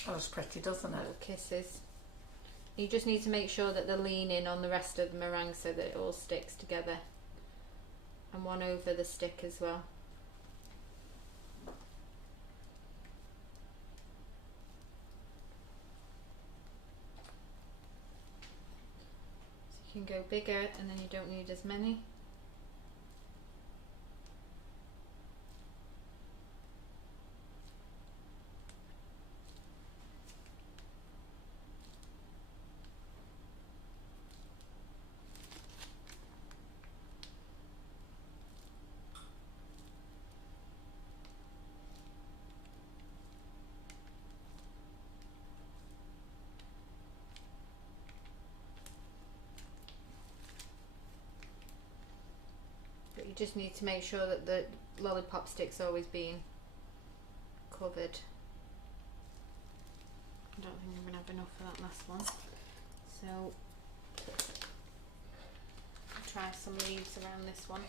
Oh, it's pretty, doesn't it? Little kisses. You just need to make sure that they're leaning on the rest of the meringue so that it all sticks together. And one over the stick as well. So you can go bigger and then you don't need as many. You just need to make sure that the lollipop stick's always being covered. I don't think I'm going to have enough for that last one. So I'll try some leaves around this one.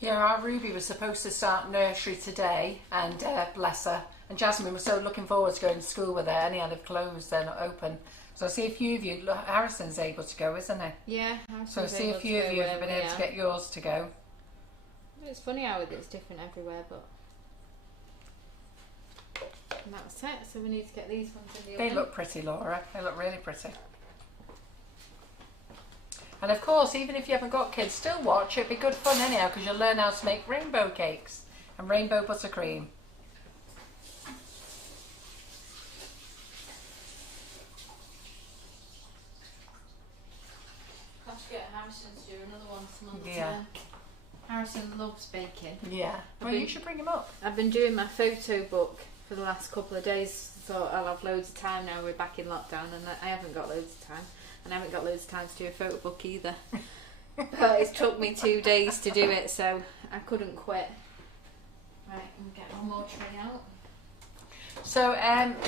Yeah, our Ruby was supposed to start nursery today, and bless her. And Jasmine was so looking forward to going to school with her, and he had closed, they're not open. So I see a few of you, look, Harrison's able to go, isn't he? Yeah, so I see a few of you have been able to get yours to go. It's funny how it's different everywhere, but... And that's it, so we need to get these ones in the oven. They look pretty, Laura. They look really pretty. And of course, even if you haven't got kids, still watch. It'd be good fun anyhow, because you'll learn how to make rainbow cakes and rainbow buttercream. Have to get Harrison to do another one some other Yeah. time. Harrison loves baking. Yeah. Well, you should bring him up. I've been doing my photo book for the last couple of days. Thought I'll have loads of time now. We're back in lockdown, and I haven't got loads of time. And I haven't got loads of time to do a photo book either. But it's took me 2 days to do it, so I couldn't quit. Right, I'm getting one more tray out. So,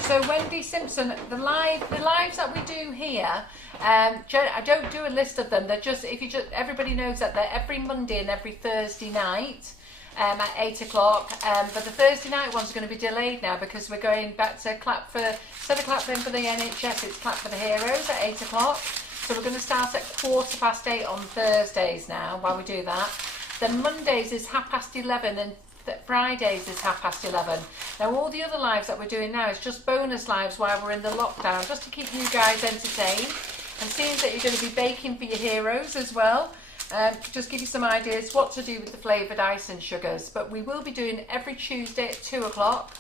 so Wendy Simpson, the lives that we do here, I don't do a list of them. They're just, everybody knows that they're every Monday and every Thursday night. At 8 o'clock, but the Thursday night one's going to be delayed now because we're going back to clap for, instead of clapping for the NHS, it's clap for the heroes at 8 o'clock. So we're going to start at 8:15 on Thursdays now while we do that. Then Mondays is 11:30 and Fridays is 11:30. Now all the other lives that we're doing now is just bonus lives while we're in the lockdown, just to keep you guys entertained. And seeing that you're going to be baking for your heroes as well. Just give you some ideas what to do with the flavoured icing sugars. But we will be doing every Tuesday at 2 o'clock.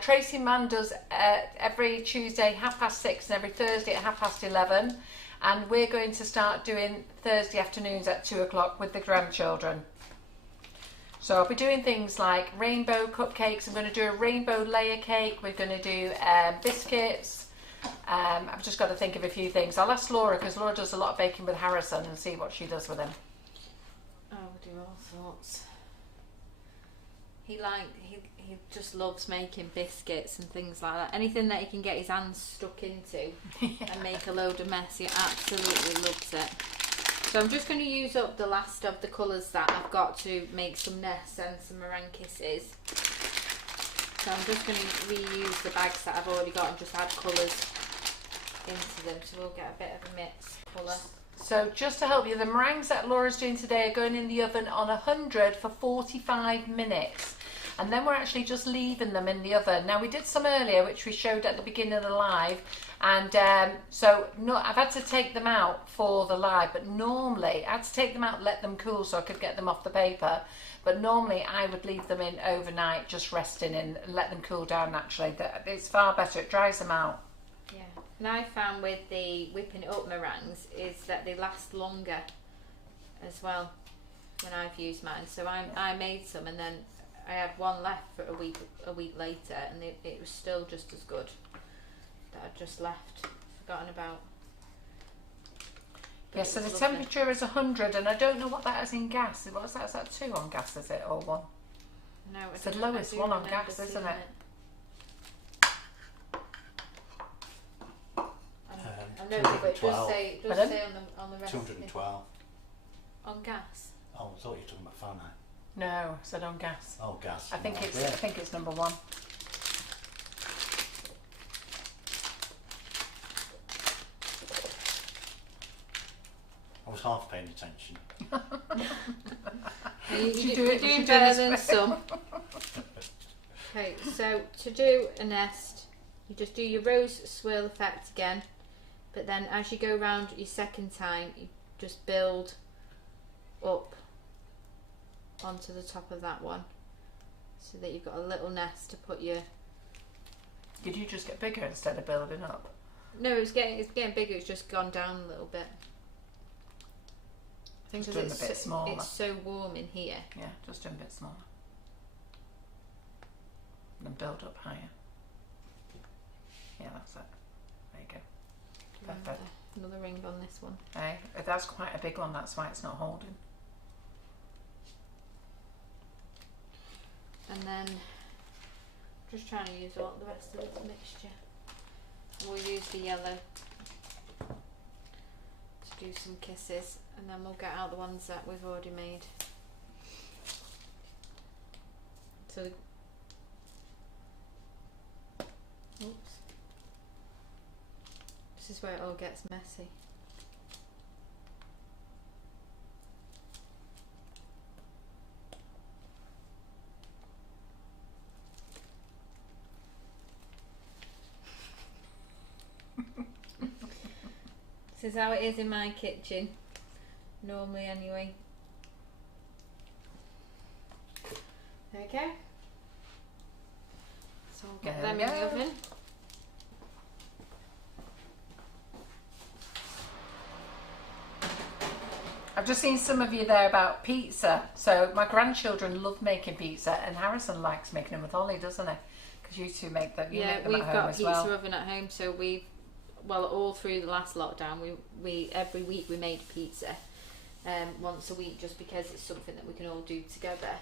Tracy Mann does every Tuesday 6:30 and every Thursday at 11:30. And we're going to start doing Thursday afternoons at 2 o'clock with the grandchildren. So I'll be doing things like rainbow cupcakes. I'm going to do a rainbow layer cake. We're going to do biscuits. I've just got to think of a few things. I'll ask Laura, because Laura does a lot of baking with Harrison, and see what she does with him. Oh, we'll do all sorts. He just loves making biscuits and things like that. Anything that he can get his hands stuck into and make a load of mess, he absolutely loves it. So I'm just going to use up the last of the colours that I've got to make some nests and some meringue kisses. So I'm just going to reuse the bags that I've already got and just add colours into them, so we'll get a bit of a mixed colour. So just to help you, the meringues that Laura's doing today are going in the oven on 100 for 45 minutes. and then we're actually just leaving them in the oven. Now we did some earlier, which we showed at the beginning of the live, and I've had to take them out for the live, but normally I had to take them out and let them cool so I could get them off the paper. But normally I would leave them in overnight, just resting in, and let them cool down naturally. It's far better, it dries them out. Yeah, and I found with the whipping it up meringues is that they last longer as well when I've used mine. So I made some, and then I had one left for a week later, and it was still just as good that I'd just left, forgotten about. Yeah, so the temperature is 100, and I don't know what that is in gas. What's that? Is that 2 on gas, is it, or 1? No, it's the lowest one on gas, isn't it? I know, but it does say on the recipe. 212. On gas? Oh, I thought you were talking about Fahrenheit. No, I said on gas. Oh, gas. I think it's number 1. I was half paying attention. You're doing better than some. Okay, so to do a nest, you just do your rose swirl effect again, but then as you go around your second time, you just build up onto the top of that one, so that you've got a little nest to put your... Did you just get bigger instead of building up? No, it's getting bigger, it's just gone down a little bit. I think doing a bit smaller. It's so warm in here. Yeah, just doing a bit smaller. And then build up higher. Yeah, that's it. There you go. Perfect. Another ring on this one. Hey, that's quite a big one, that's why it's not holding. And then just trying to use all the rest of this mixture. We'll use the yellow to do some kisses, and then we'll get out the ones that we've already made. So, oops, this is where it all gets messy. This is how it is in my kitchen, normally anyway. Okay. So we'll get them in the oven. I've just seen some of you there about pizza. So my grandchildren love making pizza, and Harrison likes making them with Ollie, doesn't he? Because you two make them. Yeah, make them we've at home got a as pizza well. oven at home, so all through the last lockdown, we every week we made pizza, once a week, just because it's something that we can all do together.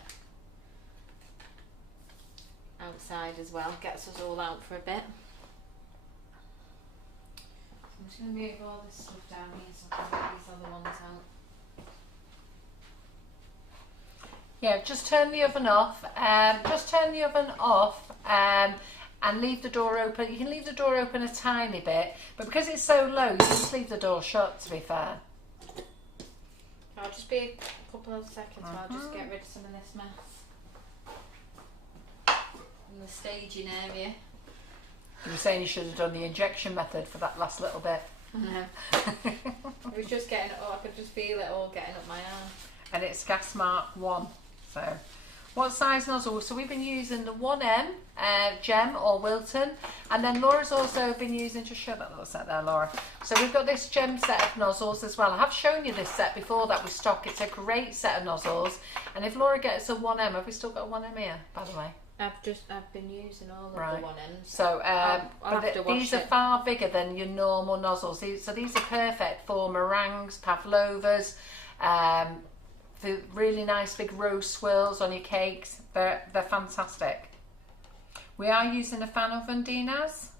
Outside as well, gets us all out for a bit. I'm just going to move all this stuff down here so I can get these other ones out. Yeah, just turn the oven off. And leave the door open. You can leave the door open a tiny bit, but because it's so low, you just leave the door shut, to be fair. I'll just be a couple of seconds while I just get rid of some of this mess in the staging area. You were saying you should have done the injection method for that last little bit. I know. It was just getting I could just feel it all getting up my arm. And it's gas mark 1. So, what size nozzle? So we've been using the 1M Gem or Wilton, and then Laura's also been using, just show that little set there, Laura. So we've got this Gem set of nozzles as well. I have shown you this set before that we stock. It's a great set of nozzles, and if Laura gets a 1M, have we still got a 1M here, by the way? I've been using all of the 1Ms. So these are it. far bigger than your normal nozzles. So these are perfect for meringues, pavlovas, for really nice big rose swirls on your cakes. They're fantastic. We are using a fan oven, Dinaz.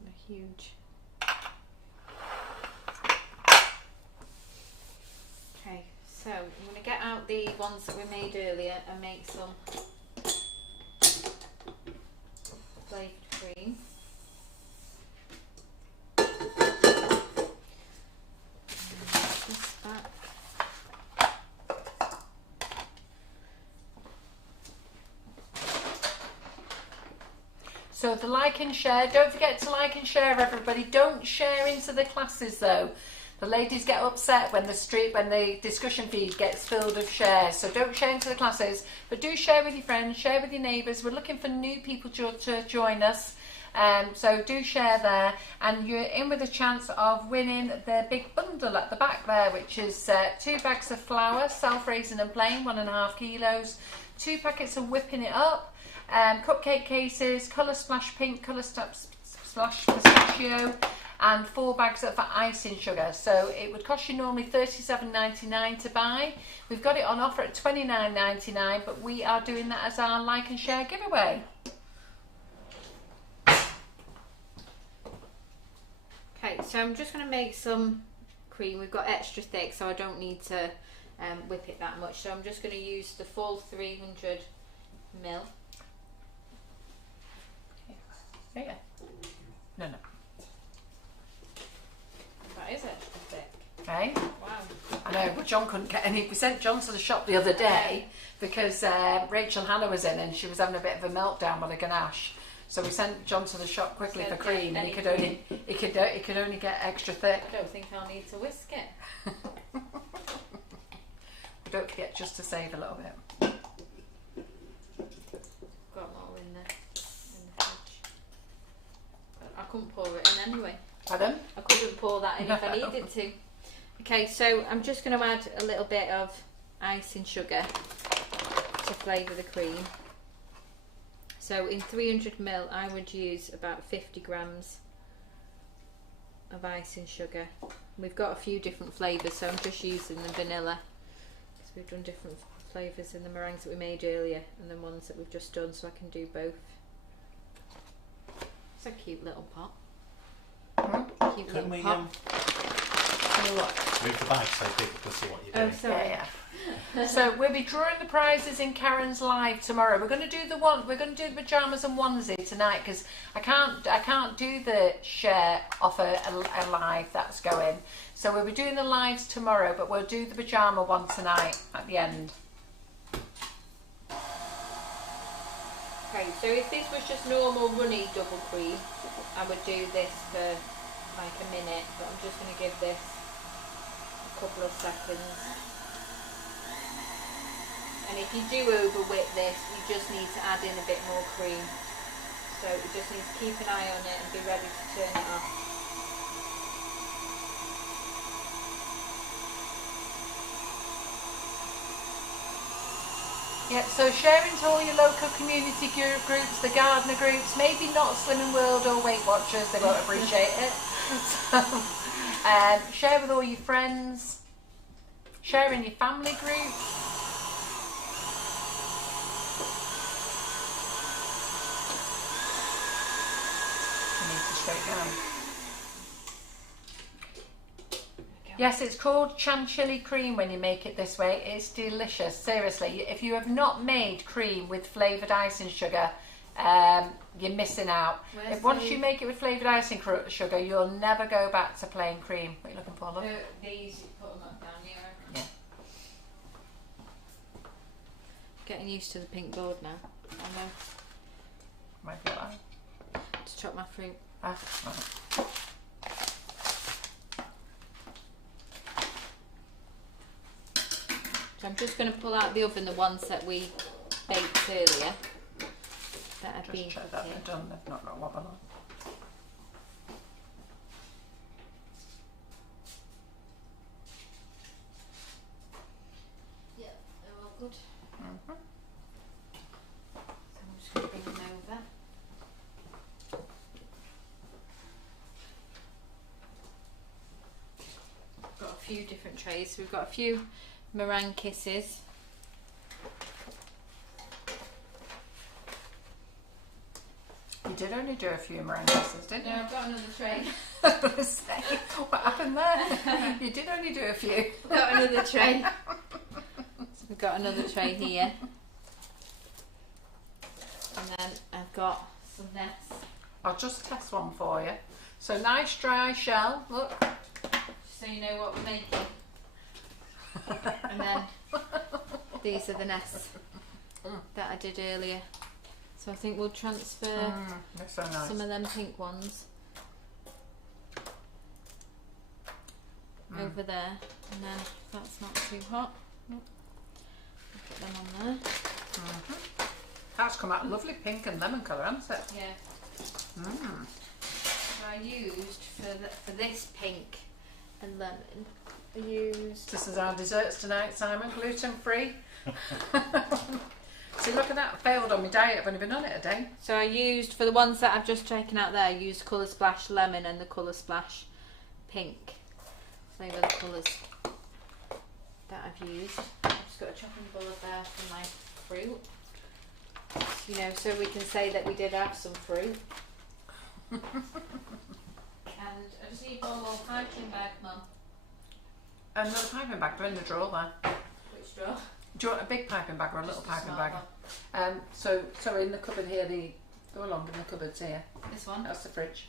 They're huge. Okay, so I'm going to get out the ones that we made earlier and make some flavoured cream. So the like and share, don't forget to like and share, everybody. Don't share into the classes though. The ladies get upset when the discussion feed gets filled with shares. So don't share into the classes, but do share with your friends, share with your neighbours. We're looking for new people to join us. So do share there, and you're in with a chance of winning the big bundle at the back there, which is 2 bags of flour, self-raising and plain, 1.5 kilos, 2 packets of whipping it up, cupcake cases, colour splash pink, colour splash pistachio, and 4 bags of icing sugar. So it would cost you normally $37.99 to buy. We've got it on offer at $29.99, but we are doing that as our like and share giveaway. Okay, so I'm just going to make some cream. We've got extra thick, so I don't need to whip it that much. So I'm just going to use the full 300 ml. Yeah. No. That is extra thick. Okay. Wow. I know, but John couldn't get any. We sent John to the shop the other day because Rachel Hannah was in and she was having a bit of a meltdown with a ganache. So we sent John to the shop quickly for cream, and he could only get extra thick. I don't think I'll need to whisk it. But don't forget just to save a little bit. Got more in the fridge. But I couldn't pour it in anyway. Pardon? I couldn't pour that in if I needed to. Okay, so I'm just going to add a little bit of icing sugar to flavour the cream. So in 300 ml, I would use about 50 grams of icing sugar. We've got a few different flavours, so I'm just using the vanilla. So we've done different flavours in the meringues that we made earlier and the ones that we've just done, so I can do both. It's a cute little pot. Cute Can little we pot. move the bag so people can see what you're doing? Oh, sorry. Yeah. So we'll be drawing the prizes in Karen's live tomorrow. We're going to do the pajamas and onesie tonight because I can't do the share offer a live that's going. So we'll be doing the lives tomorrow, but we'll do the pajama one tonight at the end. Okay, so if this was just normal runny double cream, I would do this for like a minute, but I'm just going to give this a couple of seconds. And if you do over whip this, you just need to add in a bit more cream. So you just need to keep an eye on it and be ready to turn it off. Yeah, so sharing to all your local community groups, the gardener groups, maybe not Slimming World or Weight Watchers, they won't appreciate it. So, share with all your friends, share in your family groups. Yes, it's called chantilly cream when you make it this way. It's delicious, seriously. If you have not made cream with flavoured icing sugar, you're missing out. Once you make it with flavoured icing sugar, you'll never go back to plain cream. What are you looking for, love? These, put them up down here. Yeah. Getting used to the pink board now. I know. Might be alright. To chop my fruit. Ah, right. So I'm just going to pull out the oven the ones that we baked earlier that have been Just check that they're done, they've not got wobble on. Yeah, they're all good. Mm-hmm. So I'm just going to bring them over. Got a few different trays. So we've got a few meringue kisses. You did only do a few meringue kisses, didn't you? No, I've got another tray. I was going to say, what happened there? You did only do a few. Got another tray. So we've got another tray here. And then I've got some nests. I'll just test one for you. So nice dry shell, look. So you know what we're making. And then these are the nests that I did earlier. So I think we'll transfer That's so nice. some of them pink ones over there, and then if that's not too hot, put them on there. That's come out lovely pink and lemon colour, hasn't it? Yeah. So I used for this pink and lemon. I used. This is our desserts tonight, Simon. Gluten free. See, look at that. I failed on my diet. I've only been on it a day. So I used, for the ones that I've just taken out there, I used Colour Splash Lemon and the Colour Splash Pink. So those are the colours that I've used. I've just got a chopping board there for my fruit. You know, so we can say that we did have some fruit. And I just need one more piping bag, Mum. Another piping bag. They're in the drawer there. Which drawer? Do you want a big piping bag or a little Just a piping small bag? one. So in the cupboard here, go along in the cupboards here. This one? That's the fridge.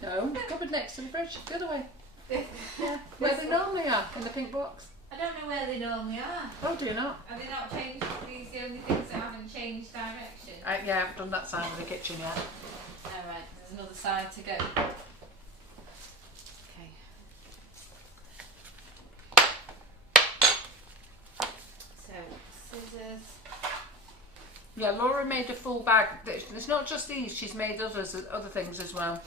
No, the cupboard next to the fridge. The other way. Yeah, where they normally are, in the pink box. I don't know where they normally are. Oh, do you not? Have they not changed? These are the only things that haven't changed direction. Yeah, I haven't done that side of the kitchen yet. Alright, there's another side to go. Okay. So, scissors. Yeah, Laura made a full bag. It's not just these, she's made other things as well.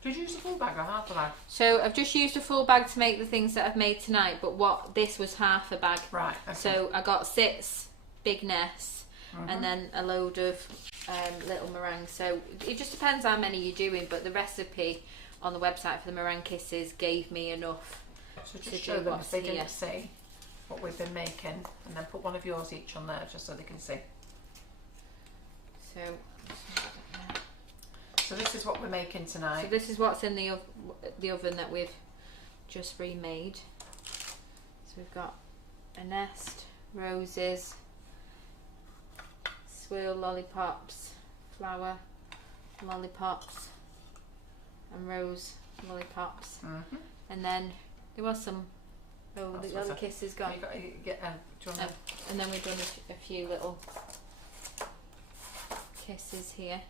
Did you use a full bag or half a bag? So I've just used a full bag to make the things that I've made tonight, but this was half a bag. Right. Okay. So I got 6 big nests and then a load of little meringues. So it just depends how many you're doing, but the recipe on the website for the meringue kisses gave me enough. So to just do show them what's if they here. didn't see what we've been making, and then put one of yours each on there just so they can see. So this is what we're making tonight. So this is what's in the oven that we've just remade. So we've got a nest, roses, swirl lollipops, flower lollipops, and rose lollipops. And then there was some. Oh, the other kiss is gone. You get, do you want And then we've done a few little kisses here.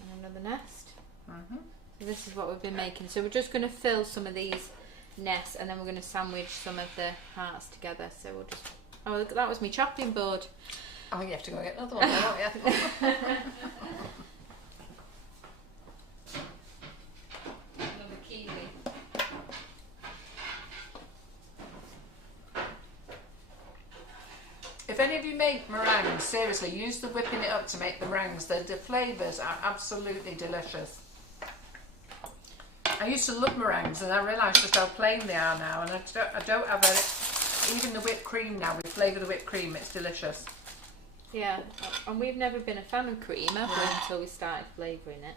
And another nest. So this is what we've been making. So we're just going to fill some of these nests, and then we're going to sandwich some of the hearts together. So we'll just. Oh, look, that was my chopping board. Oh, you have to go get another one, don't you? Another kiwi. If any of you make meringues, seriously, use the whipping it up to make the meringues. The flavours are absolutely delicious. I used to love meringues, and I realise just how plain they are now, and I don't have even the whipped cream now. We flavour the whipped cream, it's delicious. Yeah, and we've never been a fan of cream, have we, until we started flavouring it.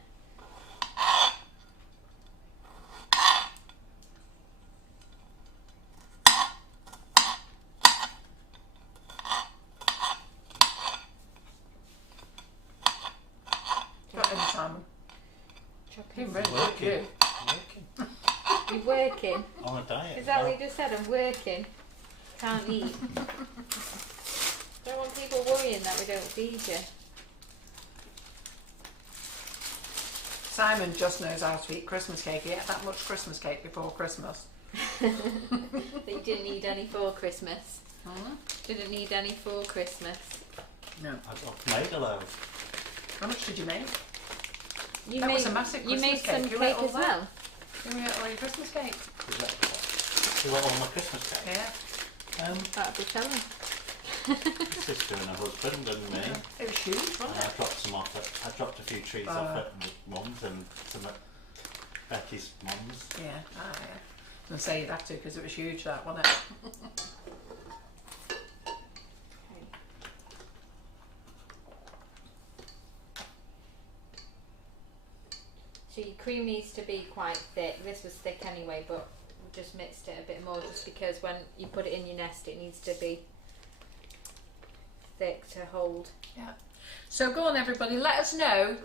Got any time? Chopping. Really Working. You're working? On a diet. Is that what you just said? I'm working. Can't eat. Don't want people worrying that we don't feed you. Simon just knows how to eat Christmas cake. He ate that much Christmas cake before Christmas. That you didn't need any for Christmas. Didn't need any for Christmas. No. I've made a load. How much did you make? You That made, was a massive you Christmas made cake. some You ate cake all as that? well. You ate all your Christmas cake? Is that, you want all my Christmas cake? Yeah. That'd be telling. Sister and her husband and me. It was huge, And wasn't I it? dropped some off. I dropped a few trees off at Mum's and some at Becky's mum's. Yeah. Ah, yeah. I was going to say you'd have to because it was huge, that, wasn't it? So your cream needs to be quite thick. This was thick anyway, but we just mixed it a bit more just because when you put it in your nest, it needs to be thick to hold. Yeah. So go on, everybody. Let us know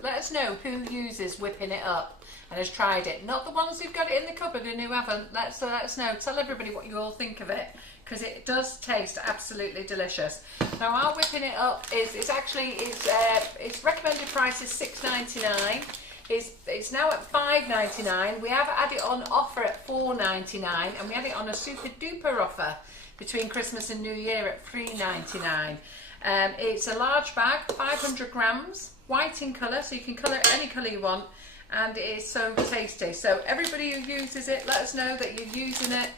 who uses whipping it up and has tried it. Not the ones who've got it in the cupboard and who haven't. Let us know. Tell everybody what you all think of it, because it does taste absolutely delicious. Now our whipping it up its recommended price is $6.99. It's now at $5.99. We have had it on offer at $4.99, and we had it on a super duper offer between Christmas and New Year at $3.99. It's a large bag, 500 grams, white in colour, so you can colour it any colour you want, and it is so tasty. So everybody who uses it, let us know that you're using it.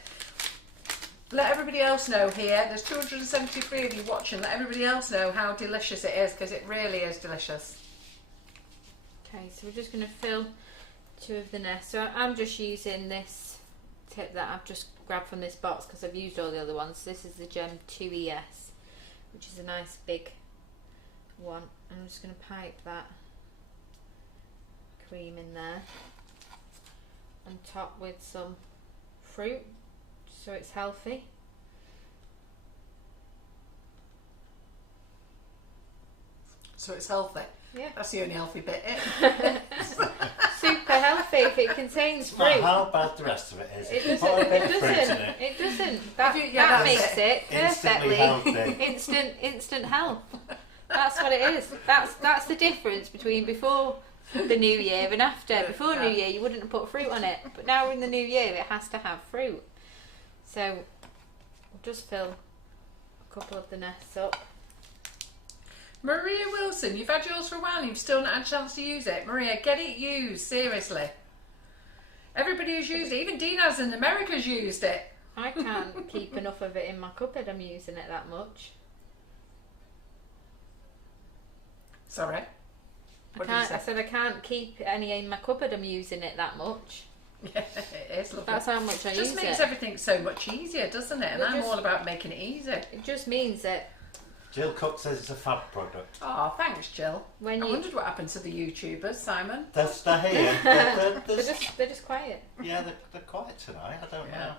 Let everybody else know here. There's 273 of you watching. Let everybody else know how delicious it is, because it really is delicious. Okay, so we're just going to fill 2 of the nests. So I'm just using this tip that I've just grabbed from this box because I've used all the other ones. This is the Gem 2ES, which is a nice big one. I'm just going to pipe that cream in there and top with some fruit so it's healthy. So it's healthy. Yeah. That's the only healthy bit. Super healthy if it contains fruit. How bad the rest of it is. It doesn't. Put a bit It of fruit in doesn't. it. It doesn't. That that's makes it Instantly perfectly healthy. instant health. That's what it is. That's the difference between before the new year and after. Before New Year, you wouldn't have put fruit on it, but now in the new year, it has to have fruit. So we'll just fill a couple of the nests up. Maria Wilson, you've had yours for a while and you've still not had a chance to use it. Maria, get it used, seriously. Everybody who's used it, even Dina's in America's used it. I can't keep enough of it in my cupboard. I'm using it that much. Sorry. I said I can't keep any in my cupboard. I'm using it that much. Yeah, it is lovely. That's how much I use it. Just makes everything so much easier, doesn't it? And I'm all about making it easy. It just means that Jill Cook says it's a fab product. Oh, thanks, Jill. I when you wondered what happened to the YouTubers, Simon. They're here. they're just quiet. Yeah, they're quiet tonight. I don't know.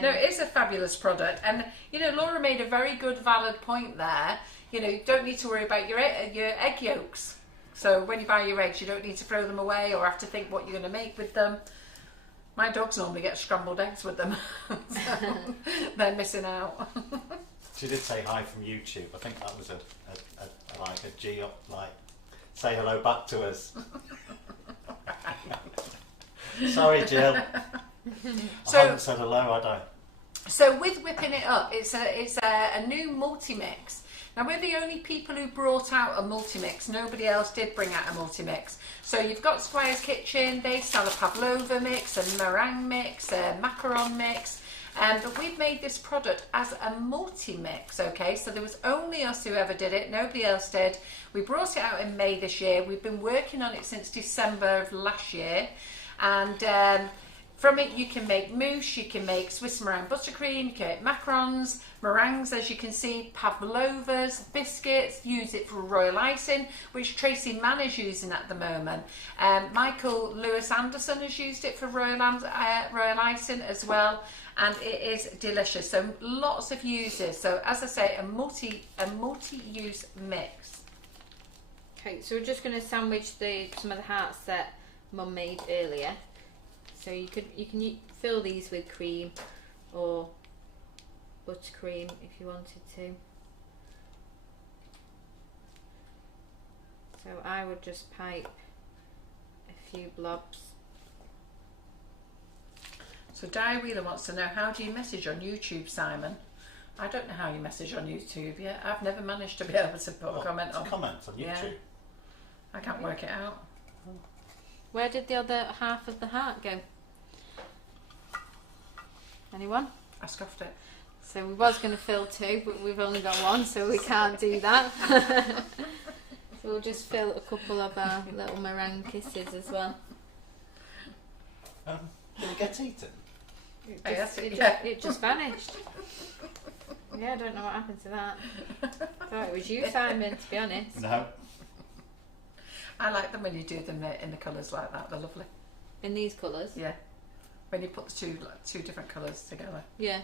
No, it is a fabulous product, and you know, Laura made a very good, valid point there. You know, you don't need to worry about your egg yolks. So when you buy your eggs, you don't need to throw them away or have to think what you're going to make with them. My dogs normally get scrambled eggs with them, so they're missing out. She did say hi from YouTube. I think that was a G up, like say hello back to us. Sorry, Jill. So, I haven't said hello, had I? So with whipping it up, it's a new multi-mix. Now we're the only people who brought out a multi-mix. Nobody else did bring out a multi-mix. So you've got Squire's Kitchen, they sell a pavlova mix, a meringue mix, a macaron mix. But we've made this product as a multi-mix, okay? So there was only us who ever did it, nobody else did. We brought it out in May this year. We've been working on it since December of last year. And from it you can make mousse, you can make Swiss meringue buttercream, you can make macarons, meringues, as you can see, pavlovas, biscuits. Use it for royal icing, which Tracy Mann is using at the moment. Michael Lewis Anderson has used it for royal icing as well. And it is delicious. So lots of uses. So as I say, a multi-use mix. Okay, so we're just going to sandwich some of the hearts that Mum made earlier. So you can fill these with cream or buttercream if you wanted to. So I would just pipe a few blobs. So Di Wheeler wants to know, how do you message on YouTube, Simon? I don't know how you message on YouTube yet. I've never managed to be able to put a comment on. Comments on YouTube. Yeah. I can't work it out. Where did the other half of the heart go? Anyone? I scoffed it. So we was going to fill 2, but we've only got 1, so we can't do that. So we'll just fill a couple of our little meringue kisses as well. Did it get eaten? It just vanished. Yeah, I don't know what happened to that. Thought it was you, Simon, to be honest. No. I like them when you do them in the colours like that. They're lovely. In these colours? Yeah. When you put the two different colours together. Yeah.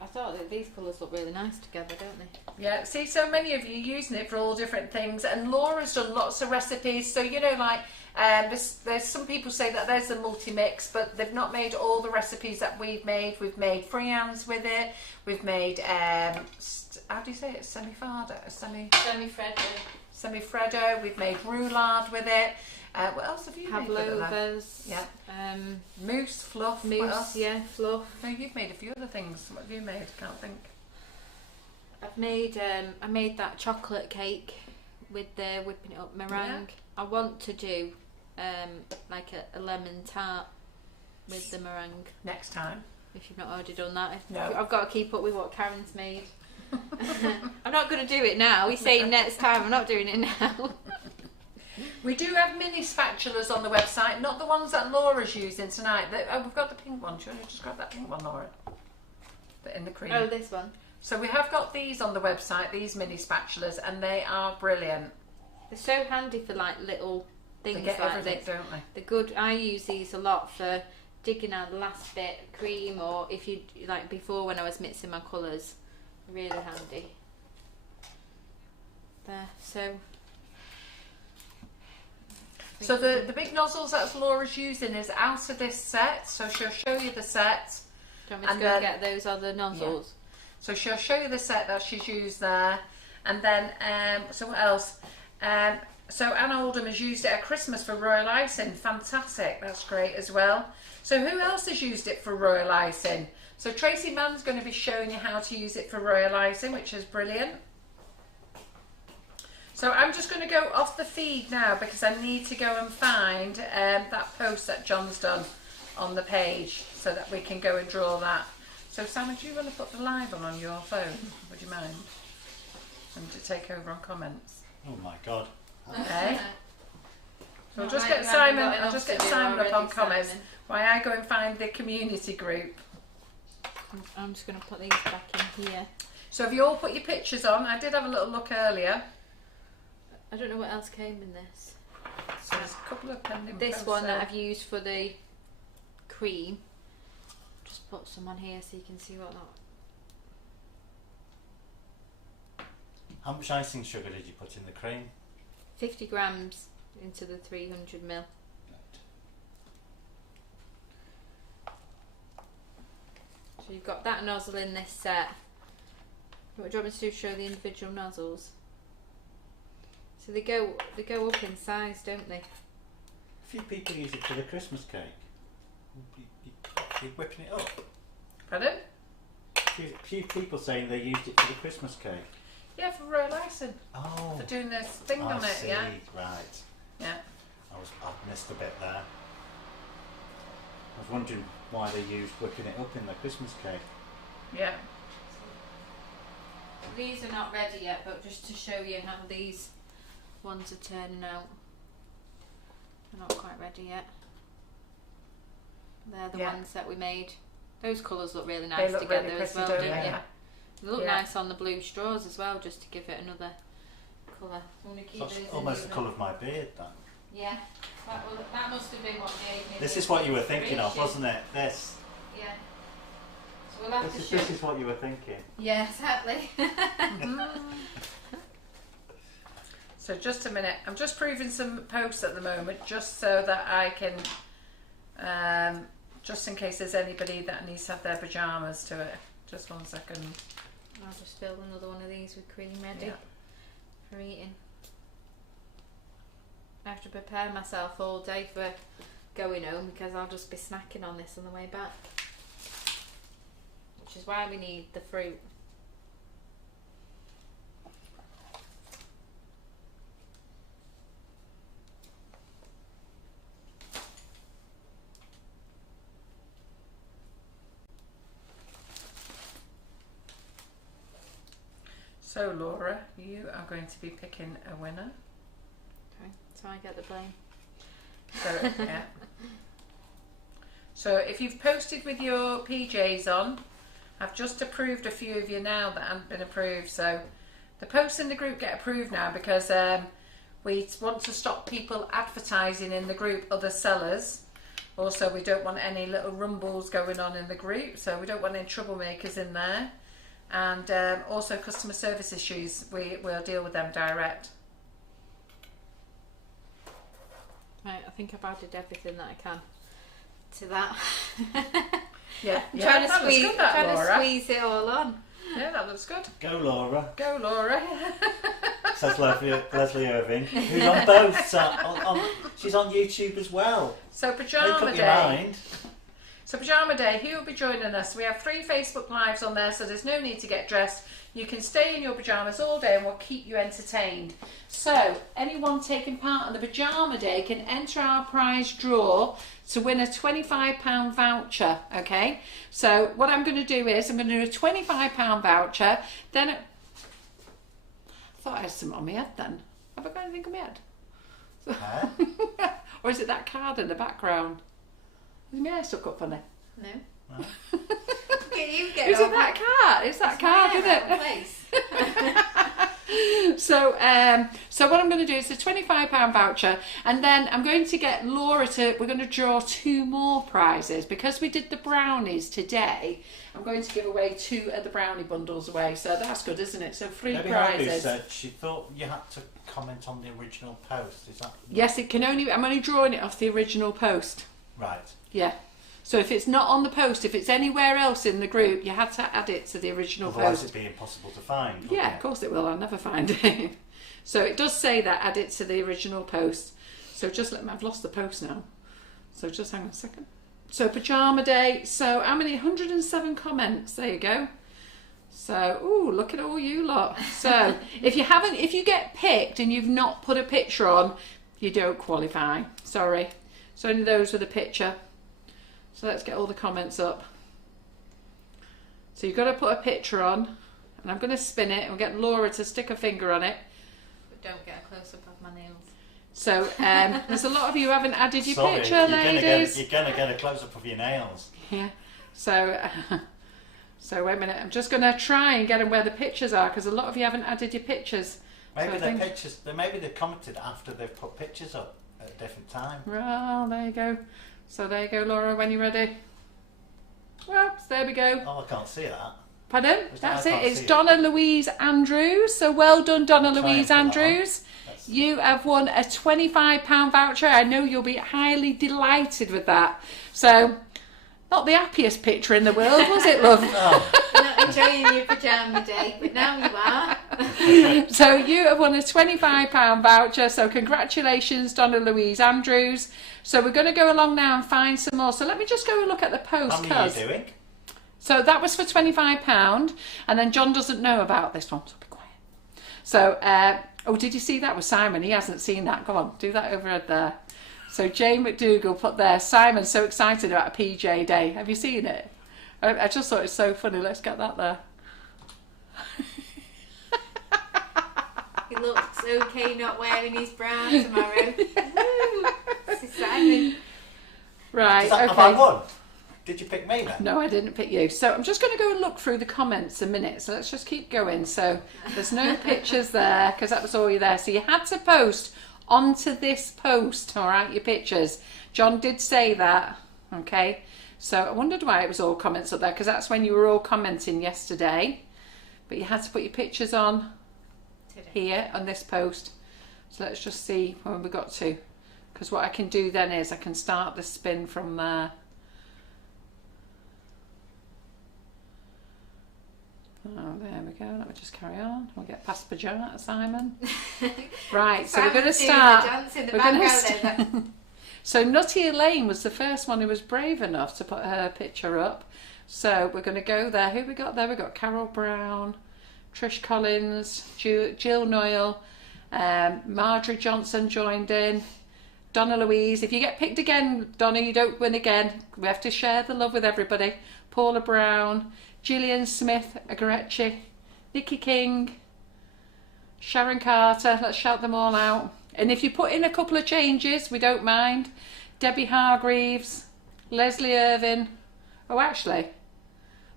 I thought that these colours look really nice together, don't they? Yeah, see, so many of you using it for all different things, and Laura's done lots of recipes. So, you know, like, there's some people say that there's a multi-mix, but they've not made all the recipes that we've made. We've made friands with it. We've made, how do you say it? Semi-fado? Semi-freddo. We've made roulade with it. What else have you made with it? Pavlovas. Yeah. Mousse, fluff. What Mousse, else? yeah, fluff. No, you've made a few other things. What have you made? Can't think. I've made I made that chocolate cake with the whipping it up meringue. Yeah. I want to do like a lemon tart with the meringue next time. If you've not already done that. No. I've got to keep up with what Karen's made. I'm not going to do it now. He's saying next time. I'm not doing it now. We do have mini spatulas on the website, not the ones that Laura's using tonight. We've got the pink one. Should I just grab that pink one, Laura? In the cream. Oh, this one. So we have got these on the website, these mini spatulas, and they are brilliant. They're so handy for like little things they get like everything, this. Don't they? They're good. I use these a lot for digging out the last bit of cream, or if you like before when I was mixing my colours. Really handy. There. So the big nozzles that Laura's using is out of this set, so she'll show you the set. Do you want me to go get those other nozzles? Yeah. So she'll show you the set that she's used there, and then so what else? So Anna Oldham has used it at Christmas for royal icing. Fantastic, that's great as well. So who else has used it for royal icing? So Tracy Mann's going to be showing you how to use it for royal icing, which is brilliant. So I'm just going to go off the feed now because I need to go and find that post that John's done on the page so that we can go and draw that. So Sam, do you want to put the live on your phone? Would you mind? And to take over on comments. Oh my God. Okay. So I'll just get Simon. I'll just get Simon up on comments while I go and find the community group. I'm just going to put these back in here. So have you all put your pictures on? I did have a little look earlier. I don't know what else came in this. So there's a couple of pending This posts one there. that I've used for the cream. Just put some on here so you can see what that. How much icing sugar did you put in the cream? 50 grams into the 300 ml. So you've got that nozzle in this set. What do you want me to do? Show the individual nozzles. So they go up in size, don't they? A few people use it for the Christmas cake. You're whipping it up. Pardon? A few people saying they used it for the Christmas cake. Yeah, for royal icing. Oh. For doing this thing I on it, see. yeah. Right. Yeah. I missed a bit there. I was wondering why they used whipping it up in the Christmas cake. Yeah. These are not ready yet, but just to show you how these ones are turning out. They're not quite ready yet. They're the ones that we made. Those colours look really nice together really as well, don't they? Yeah. They look nice on the blue straws as well, just to give it another colour. That's almost the colour of my beard, that. Yeah, that must have been what gave me. This is what you were thinking of, wasn't it? This. Yeah. So we'll have This is what you were thinking. Yeah, exactly. So just a minute. I'm just proving some posts at the moment, just so that I can, just in case there's anybody that needs to have their pyjamas to it. Just 1 second. I'll just fill another one of these with cream ready for eating. I have to prepare myself all day for going home because I'll just be snacking on this on the way back. Which is why we need the fruit. So Laura, you are going to be picking a winner. Okay, so I get the blame. So yeah. So if you've posted with your PJs on, I've just approved a few of you now that haven't been approved. So the posts in the group get approved now because we want to stop people advertising in the group other sellers. Also, we don't want any little rumbles going on in the group, so we don't want any troublemakers in there. And also customer service issues, we'll deal with them direct. Right, I think I've added everything that I can to that. Yeah, I'm trying to Laura. squeeze it all on. Yeah, that looks good. Go, Laura. Go, Laura. Says Leslie Irving, who's on both. She's on YouTube as well. So Make Pajama up your Day. mind. So Pajama Day, who will be joining us? We have 3 Facebook Lives on there, so there's no need to get dressed. You can stay in your pyjamas all day and we'll keep you entertained. So anyone taking part in the Pajama Day can enter our prize draw to win a £25 voucher, okay? So what I'm going to do is I'm going to do a £25 voucher, then I thought I had some on my head then. Have I got anything on my head? Huh? Or is it that card in the background? Is my hair stuck up funny? No. No. You get Is it that card? It's that card, isn't it? So what I'm going to do is a £25 voucher, and then I'm going to get Laura we're going to draw 2 more prizes because we did the brownies today. I'm going to give away 2 of the brownie bundles away, so that's good, isn't it? So 3 Maybe prizes. Harvey said she thought you had to comment on the original post. Is that Yes, it can only. I'm only drawing it off the original post. right? Yeah. So if it's not on the post, if it's anywhere else in the group, you had to add it to the original Otherwise, post. it'd be impossible to find. wouldn't Yeah, it? of course it will. I'll never find it. So it does say that add it to the original post. So just let me. I've lost the post now. So just hang on a second. So Pajama Day. So how many? 107 comments. There you go. So ooh, look at all you lot. So if you get picked and you've not put a picture on, you don't qualify. Sorry. So only those with a picture. So let's get all the comments up. So you've got to put a picture on, and I'm going to spin it and we'll get Laura to stick a finger on it. But don't get a close up of my nails. So there's a lot of you who haven't added your Sorry, picture, ladies. You're gonna get a close up of your nails. Yeah. So wait a minute. I'm just going to try and get them where the pictures are because a lot of you haven't added your pictures. Maybe So I their think- pictures. Maybe they commented after they've put pictures up at a different time. Well, there you go. So there you go, Laura, when you're ready. Well, there we go. Oh, I can't see that. Pardon? Which That's I it. can't It's see it. Donna Louise Andrews. So well done, Donna Try Louise and put that on. Andrews. That's- You have won a £25 voucher. I know you'll be highly delighted with that. So, not the happiest picture in the world, was it, love? Oh, You're not enjoying your Pajama Day, but now you are. So you have won a £25 voucher. So congratulations, Donna Louise Andrews. So we're going to go along now and find some more. So let me just go and look at the post. how many are you doing? So that was for £25, and then John doesn't know about this one, so be quiet. So, oh, did you see that with Simon? He hasn't seen that. Go on, do that over there. So Jane McDougall put there, Simon's so excited about a PJ day. Have you seen it? I just thought it's so funny. Let's get that there. He looks okay not wearing his bra tomorrow. Woo! This is Simon. Right, Have I okay. won? Did you pick me then? No, I didn't pick you. So I'm just going to go and look through the comments a minute. So let's just keep going. So there's no pictures there because that was all you there. So you had to post onto this post, all right, your pictures. John did say that, okay. So I wondered why it was all comments up there because that's when you were all commenting yesterday. But you had to put your pictures on Today. here on this post. So let's just see when we got to. Because what I can do then is I can start the spin from there. Oh, there we go. Let me just carry on. We'll get past Pajama, Simon. Right, so we're going to start. We're going to So Nutty Elaine was the first one who was brave enough to put her picture up. So we're going to go there. Who we got there? We got Carol Brown, Trish Collins, Jill Noyle, Marjorie Johnson joined in, Donna Louise. If you get picked again, Donna, you don't win again. We have to share the love with everybody. Paula Brown, Gillian Smith, Agarechi, Nikki King, Sharon Carter. Let's shout them all out. And if you put in a couple of changes, we don't mind. Debbie Hargreaves, Leslie Irvin. Oh, actually,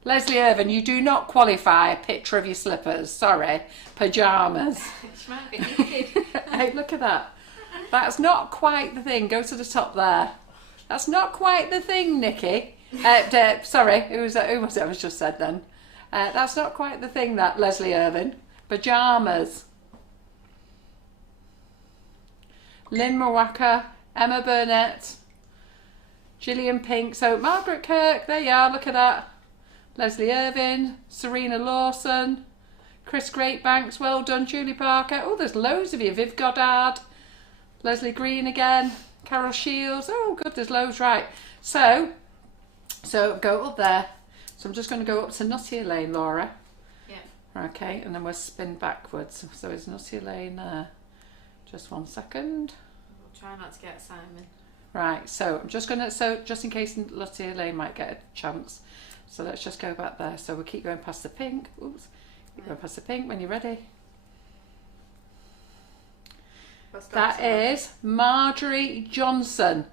Leslie Irvin, you do not qualify a picture of your slippers. Sorry, pyjamas. She might be needed. Hey, look at that. That's not quite the thing. Go to the top there. That's not quite the thing, Nikki. Sorry, who was it? I was just said then. That's not quite the thing, that Leslie Irvin. Pajamas. Lynn Mawaka, Emma Burnett, Gillian Pink. So Margaret Kirk, there you are, look at that. Leslie Irvin, Serena Lawson, Chris Greatbanks, well done. Julie Parker. Oh, there's loads of you. Viv Goddard, Leslie Green again, Carol Shields. Oh, good, there's loads, right. So go up there. So I'm just going to go up to Nutty Lane, Laura. Yeah. Okay, and then we'll spin backwards. So it's Nutty Lane there. Just 1 second. We'll try not to get Simon. Right, so I'm just going to, so just in case Nutty Lane might get a chance. So let's just go back there. So we'll keep going past the pink. Oops. Keep going past the pink when you're ready. That is Marjorie Johnston.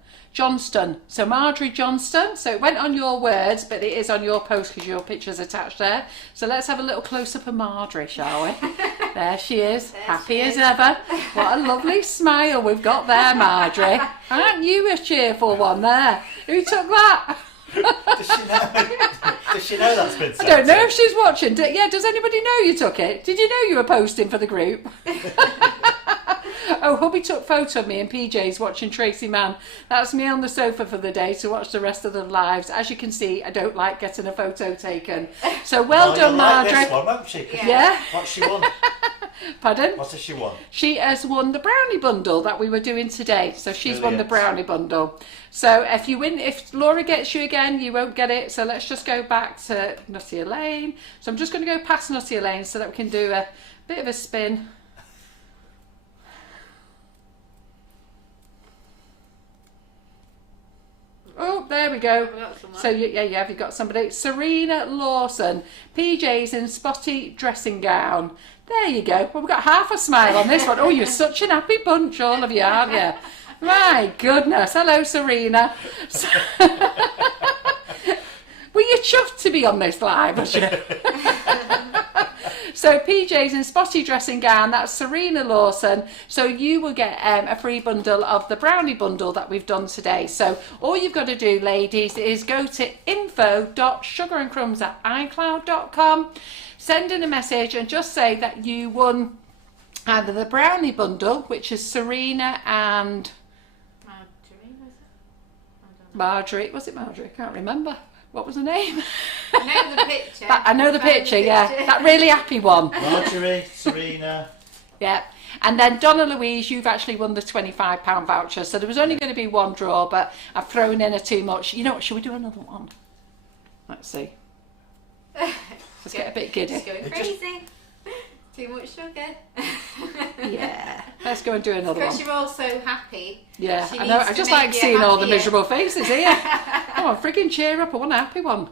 So Marjorie Johnston. So it went on your words, but it is on your post because your picture's attached there. So let's have a little close-up of Marjorie, shall we? There she is, happy as ever. What a lovely smile we've got there, Marjorie. Aren't you a cheerful one there? Who took that? Does she know that's been sent? I don't know if she's watching. Yeah, does anybody know you took it? Did you know you were posting for the group? Oh, hubby took photo of me in PJs watching Tracy Mann. That's me on the sofa for the day to watch the rest of the lives. As you can see, I don't like getting a photo taken. So well done, Marjorie. Like this one, won't she? Yeah. What's she won? Pardon? What has she won? She has won the brownie bundle that we were doing today. So she's won the brownie bundle. So if Laura gets you again, you won't get it. So let's just go back to Nutty Lane. So I'm just going to go past Nutty Lane so that we can do a bit of a spin. Oh, there we go. So yeah, you've got somebody. Serena Lawson, PJs in spotty dressing gown. There you go. Well, we've got half a smile on this one. Oh, you're such an happy bunch, all of you, aren't you? My goodness. Hello, Serena. Were you chuffed to be on this live? So PJs in spotty dressing gown, that's Serena Lawson. So you will get a free bundle of the brownie bundle that we've done today. So all you've got to do, ladies, is go to info.sugarandcrumbs@icloud.com, send in a message and just say that you won either the brownie bundle, which is Serena and Marjorie. Was it Marjorie? I can't remember. What was her name? I know the picture. I know the picture, yeah. That really happy one. Marjorie, Serena. Yeah. And then Donna Louise, you've actually won the £25 voucher. So there was only going to be one draw, but I've thrown in a too much. You know what, should we do another one? Let's see. Let's get a bit giddy. It's going crazy. Too much sugar. Yeah. Let's go and do another one. Because you're all so happy. Yeah, I know. I just like seeing all the miserable faces here. Come on, freaking cheer up. I want a happy one.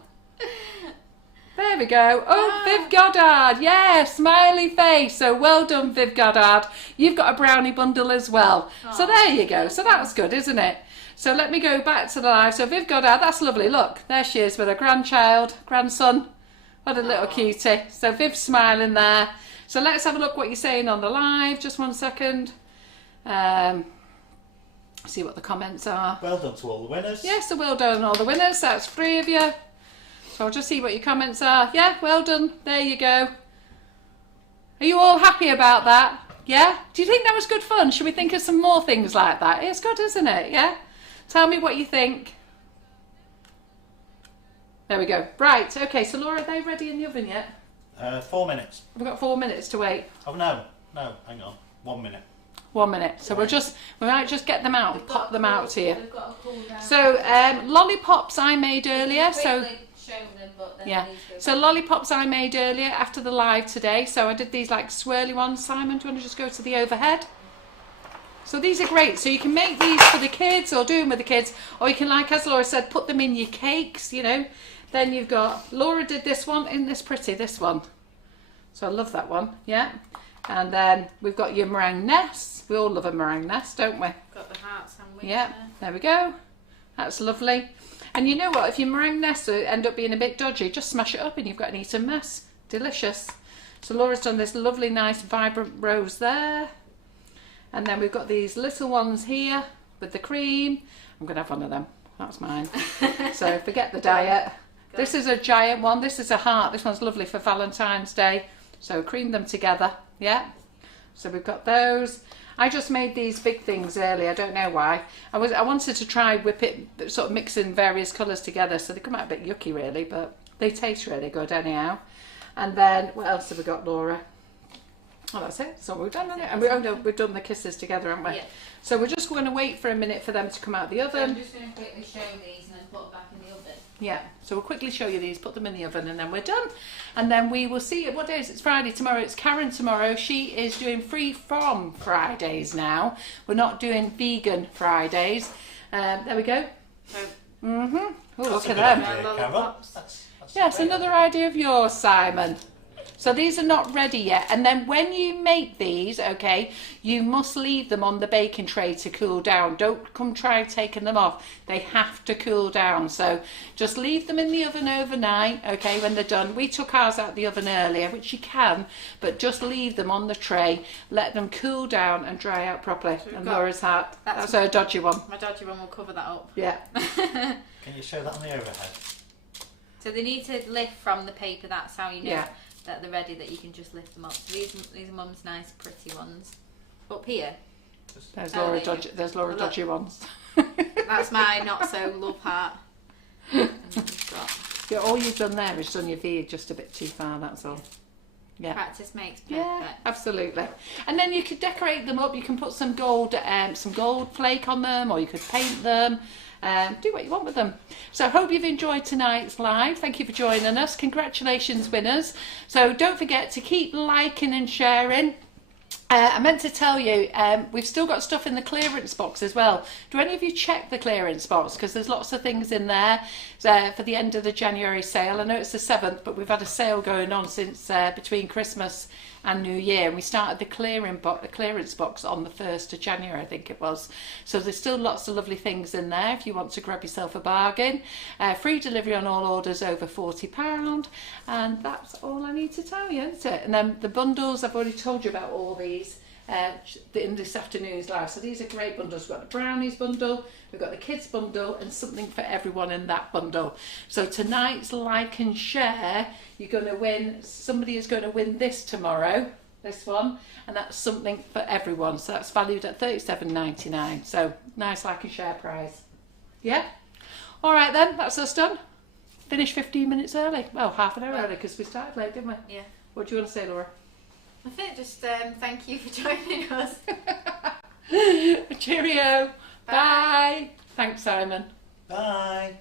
There we go. Oh, Viv Goddard. Yeah, smiley face. So well done, Viv Goddard. You've got a brownie bundle as well. So there you go. So that's good, isn't it? So let me go back to the live. So Viv Goddard, that's lovely. Look, there she is with her grandson. What a little cutie. So Viv's smiling there. So let's have a look what you're saying on the live. Just 1 second. See what the comments are. Well done to all the winners. Yes, so well done all the winners. That's 3 of you. So I'll just see what your comments are. Yeah, well done. There you go. Are you all happy about that? Yeah? Do you think that was good fun? Should we think of some more things like that? It's good, isn't it? Yeah? Tell me what you think. There we go. Right, okay, so Laura, are they ready in the oven yet? 4 minutes. We've got 4 minutes to wait. Oh no, hang on. 1 minute. 1 minute. So we might just get them out and pop them out to you. We've got a cool down. So lollipops I made earlier. So yeah. So lollipops I made earlier after the live today. So I did these like swirly ones. Simon, do you want to just go to the overhead? So these are great. So you can make these for the kids or do them with the kids, or you can, like as Laura said, put them in your cakes. You know. Then you've got, Laura did this one, isn't this pretty, this one? So I love that one, yeah. And then we've got your meringue nests. We all love a meringue nest, don't we? Got the heart sandwich. Yeah, there we go. That's lovely. And you know what, if your meringue nests end up being a bit dodgy, just smash it up and you've got an eaten mess. Delicious. So Laura's done this lovely, nice, vibrant rose there. And then we've got these little ones here with the cream. I'm going to have one of them. That's mine. So forget the diet. This is a giant one. This is a heart. This one's lovely for Valentine's Day. So cream them together. Yeah. So we've got those. I just made these big things earlier. I don't know why. I wanted to try whip it, sort of mixing various colours together. So they come out a bit yucky really, but they taste really good anyhow. And then what else have we got, Laura? Oh, that's it. That's what we've done, isn't it? And we've done the kisses together, haven't we? Yeah. So we're just going to wait for a minute for them to come out the oven. So I'm just going to quickly show these and then put them back in the oven. Yeah, so we'll quickly show you these, put them in the oven, and then we're done. And then we will see, what day is it? It's Friday tomorrow. It's Karen tomorrow. She is doing free from Fridays now. We're not doing vegan Fridays. There we go. Mm-hmm. Oh, look at them. Lollipops. That's Yes, great. another idea of yours, Simon. So these are not ready yet. And then when you make these, okay, you must leave them on the baking tray to cool down. Don't come try taking them off. They have to cool down. So just leave them in the oven overnight, okay, when they're done. We took ours out of the oven earlier, which you can, but just leave them on the tray. Let them cool down and dry out properly. So and got- Laura's hat. that's- That's her dodgy one. My dodgy one will cover that up. Yeah. Can you show that on the overhead? So they need to lift from the paper. That's how you know Yeah. that they're ready. That you can just lift them up. So these are Mum's nice, pretty ones. Up here, There's Oh, Laura there you dodgy. There's Laura Look. dodgy ones. that's my not so love heart. And then we've got Yeah, all you've done there is done your V just a bit too far. That's all. Yeah. practice makes perfect. Yeah, absolutely. And then you could decorate them up. You can put some gold flake on them, or you could paint them. Do what you want with them. So I hope you've enjoyed tonight's live. Thank you for joining us. Congratulations, winners. So don't forget to keep liking and sharing. I meant to tell you, we've still got stuff in the clearance box as well. Do any of you check the clearance box? Because there's lots of things in there for the end of the January sale. I know it's the 7th, but we've had a sale going on since between Christmas and New Year. And we started the clearance box on the 1st of January, I think it was. So there's still lots of lovely things in there if you want to grab yourself a bargain. Free delivery on all orders over £40. And that's all I need to tell you, isn't it? And then the bundles, I've already told you about all these in this afternoon's live. So these are great bundles. We've got the brownies bundle, we've got the kids bundle, and something for everyone in that bundle. So tonight's like and share, you're going to win, somebody is going to win this tomorrow, this one, and that's something for everyone. So that's valued at $37.99. So nice like and share prize. Yeah? All right then, that's us done. Finished 15 minutes early. Well, half an hour early because we started late, didn't we? Yeah. What do you want to say, Laura? I think just thank you for joining us. Cheerio. Bye. Thanks, Simon. Bye.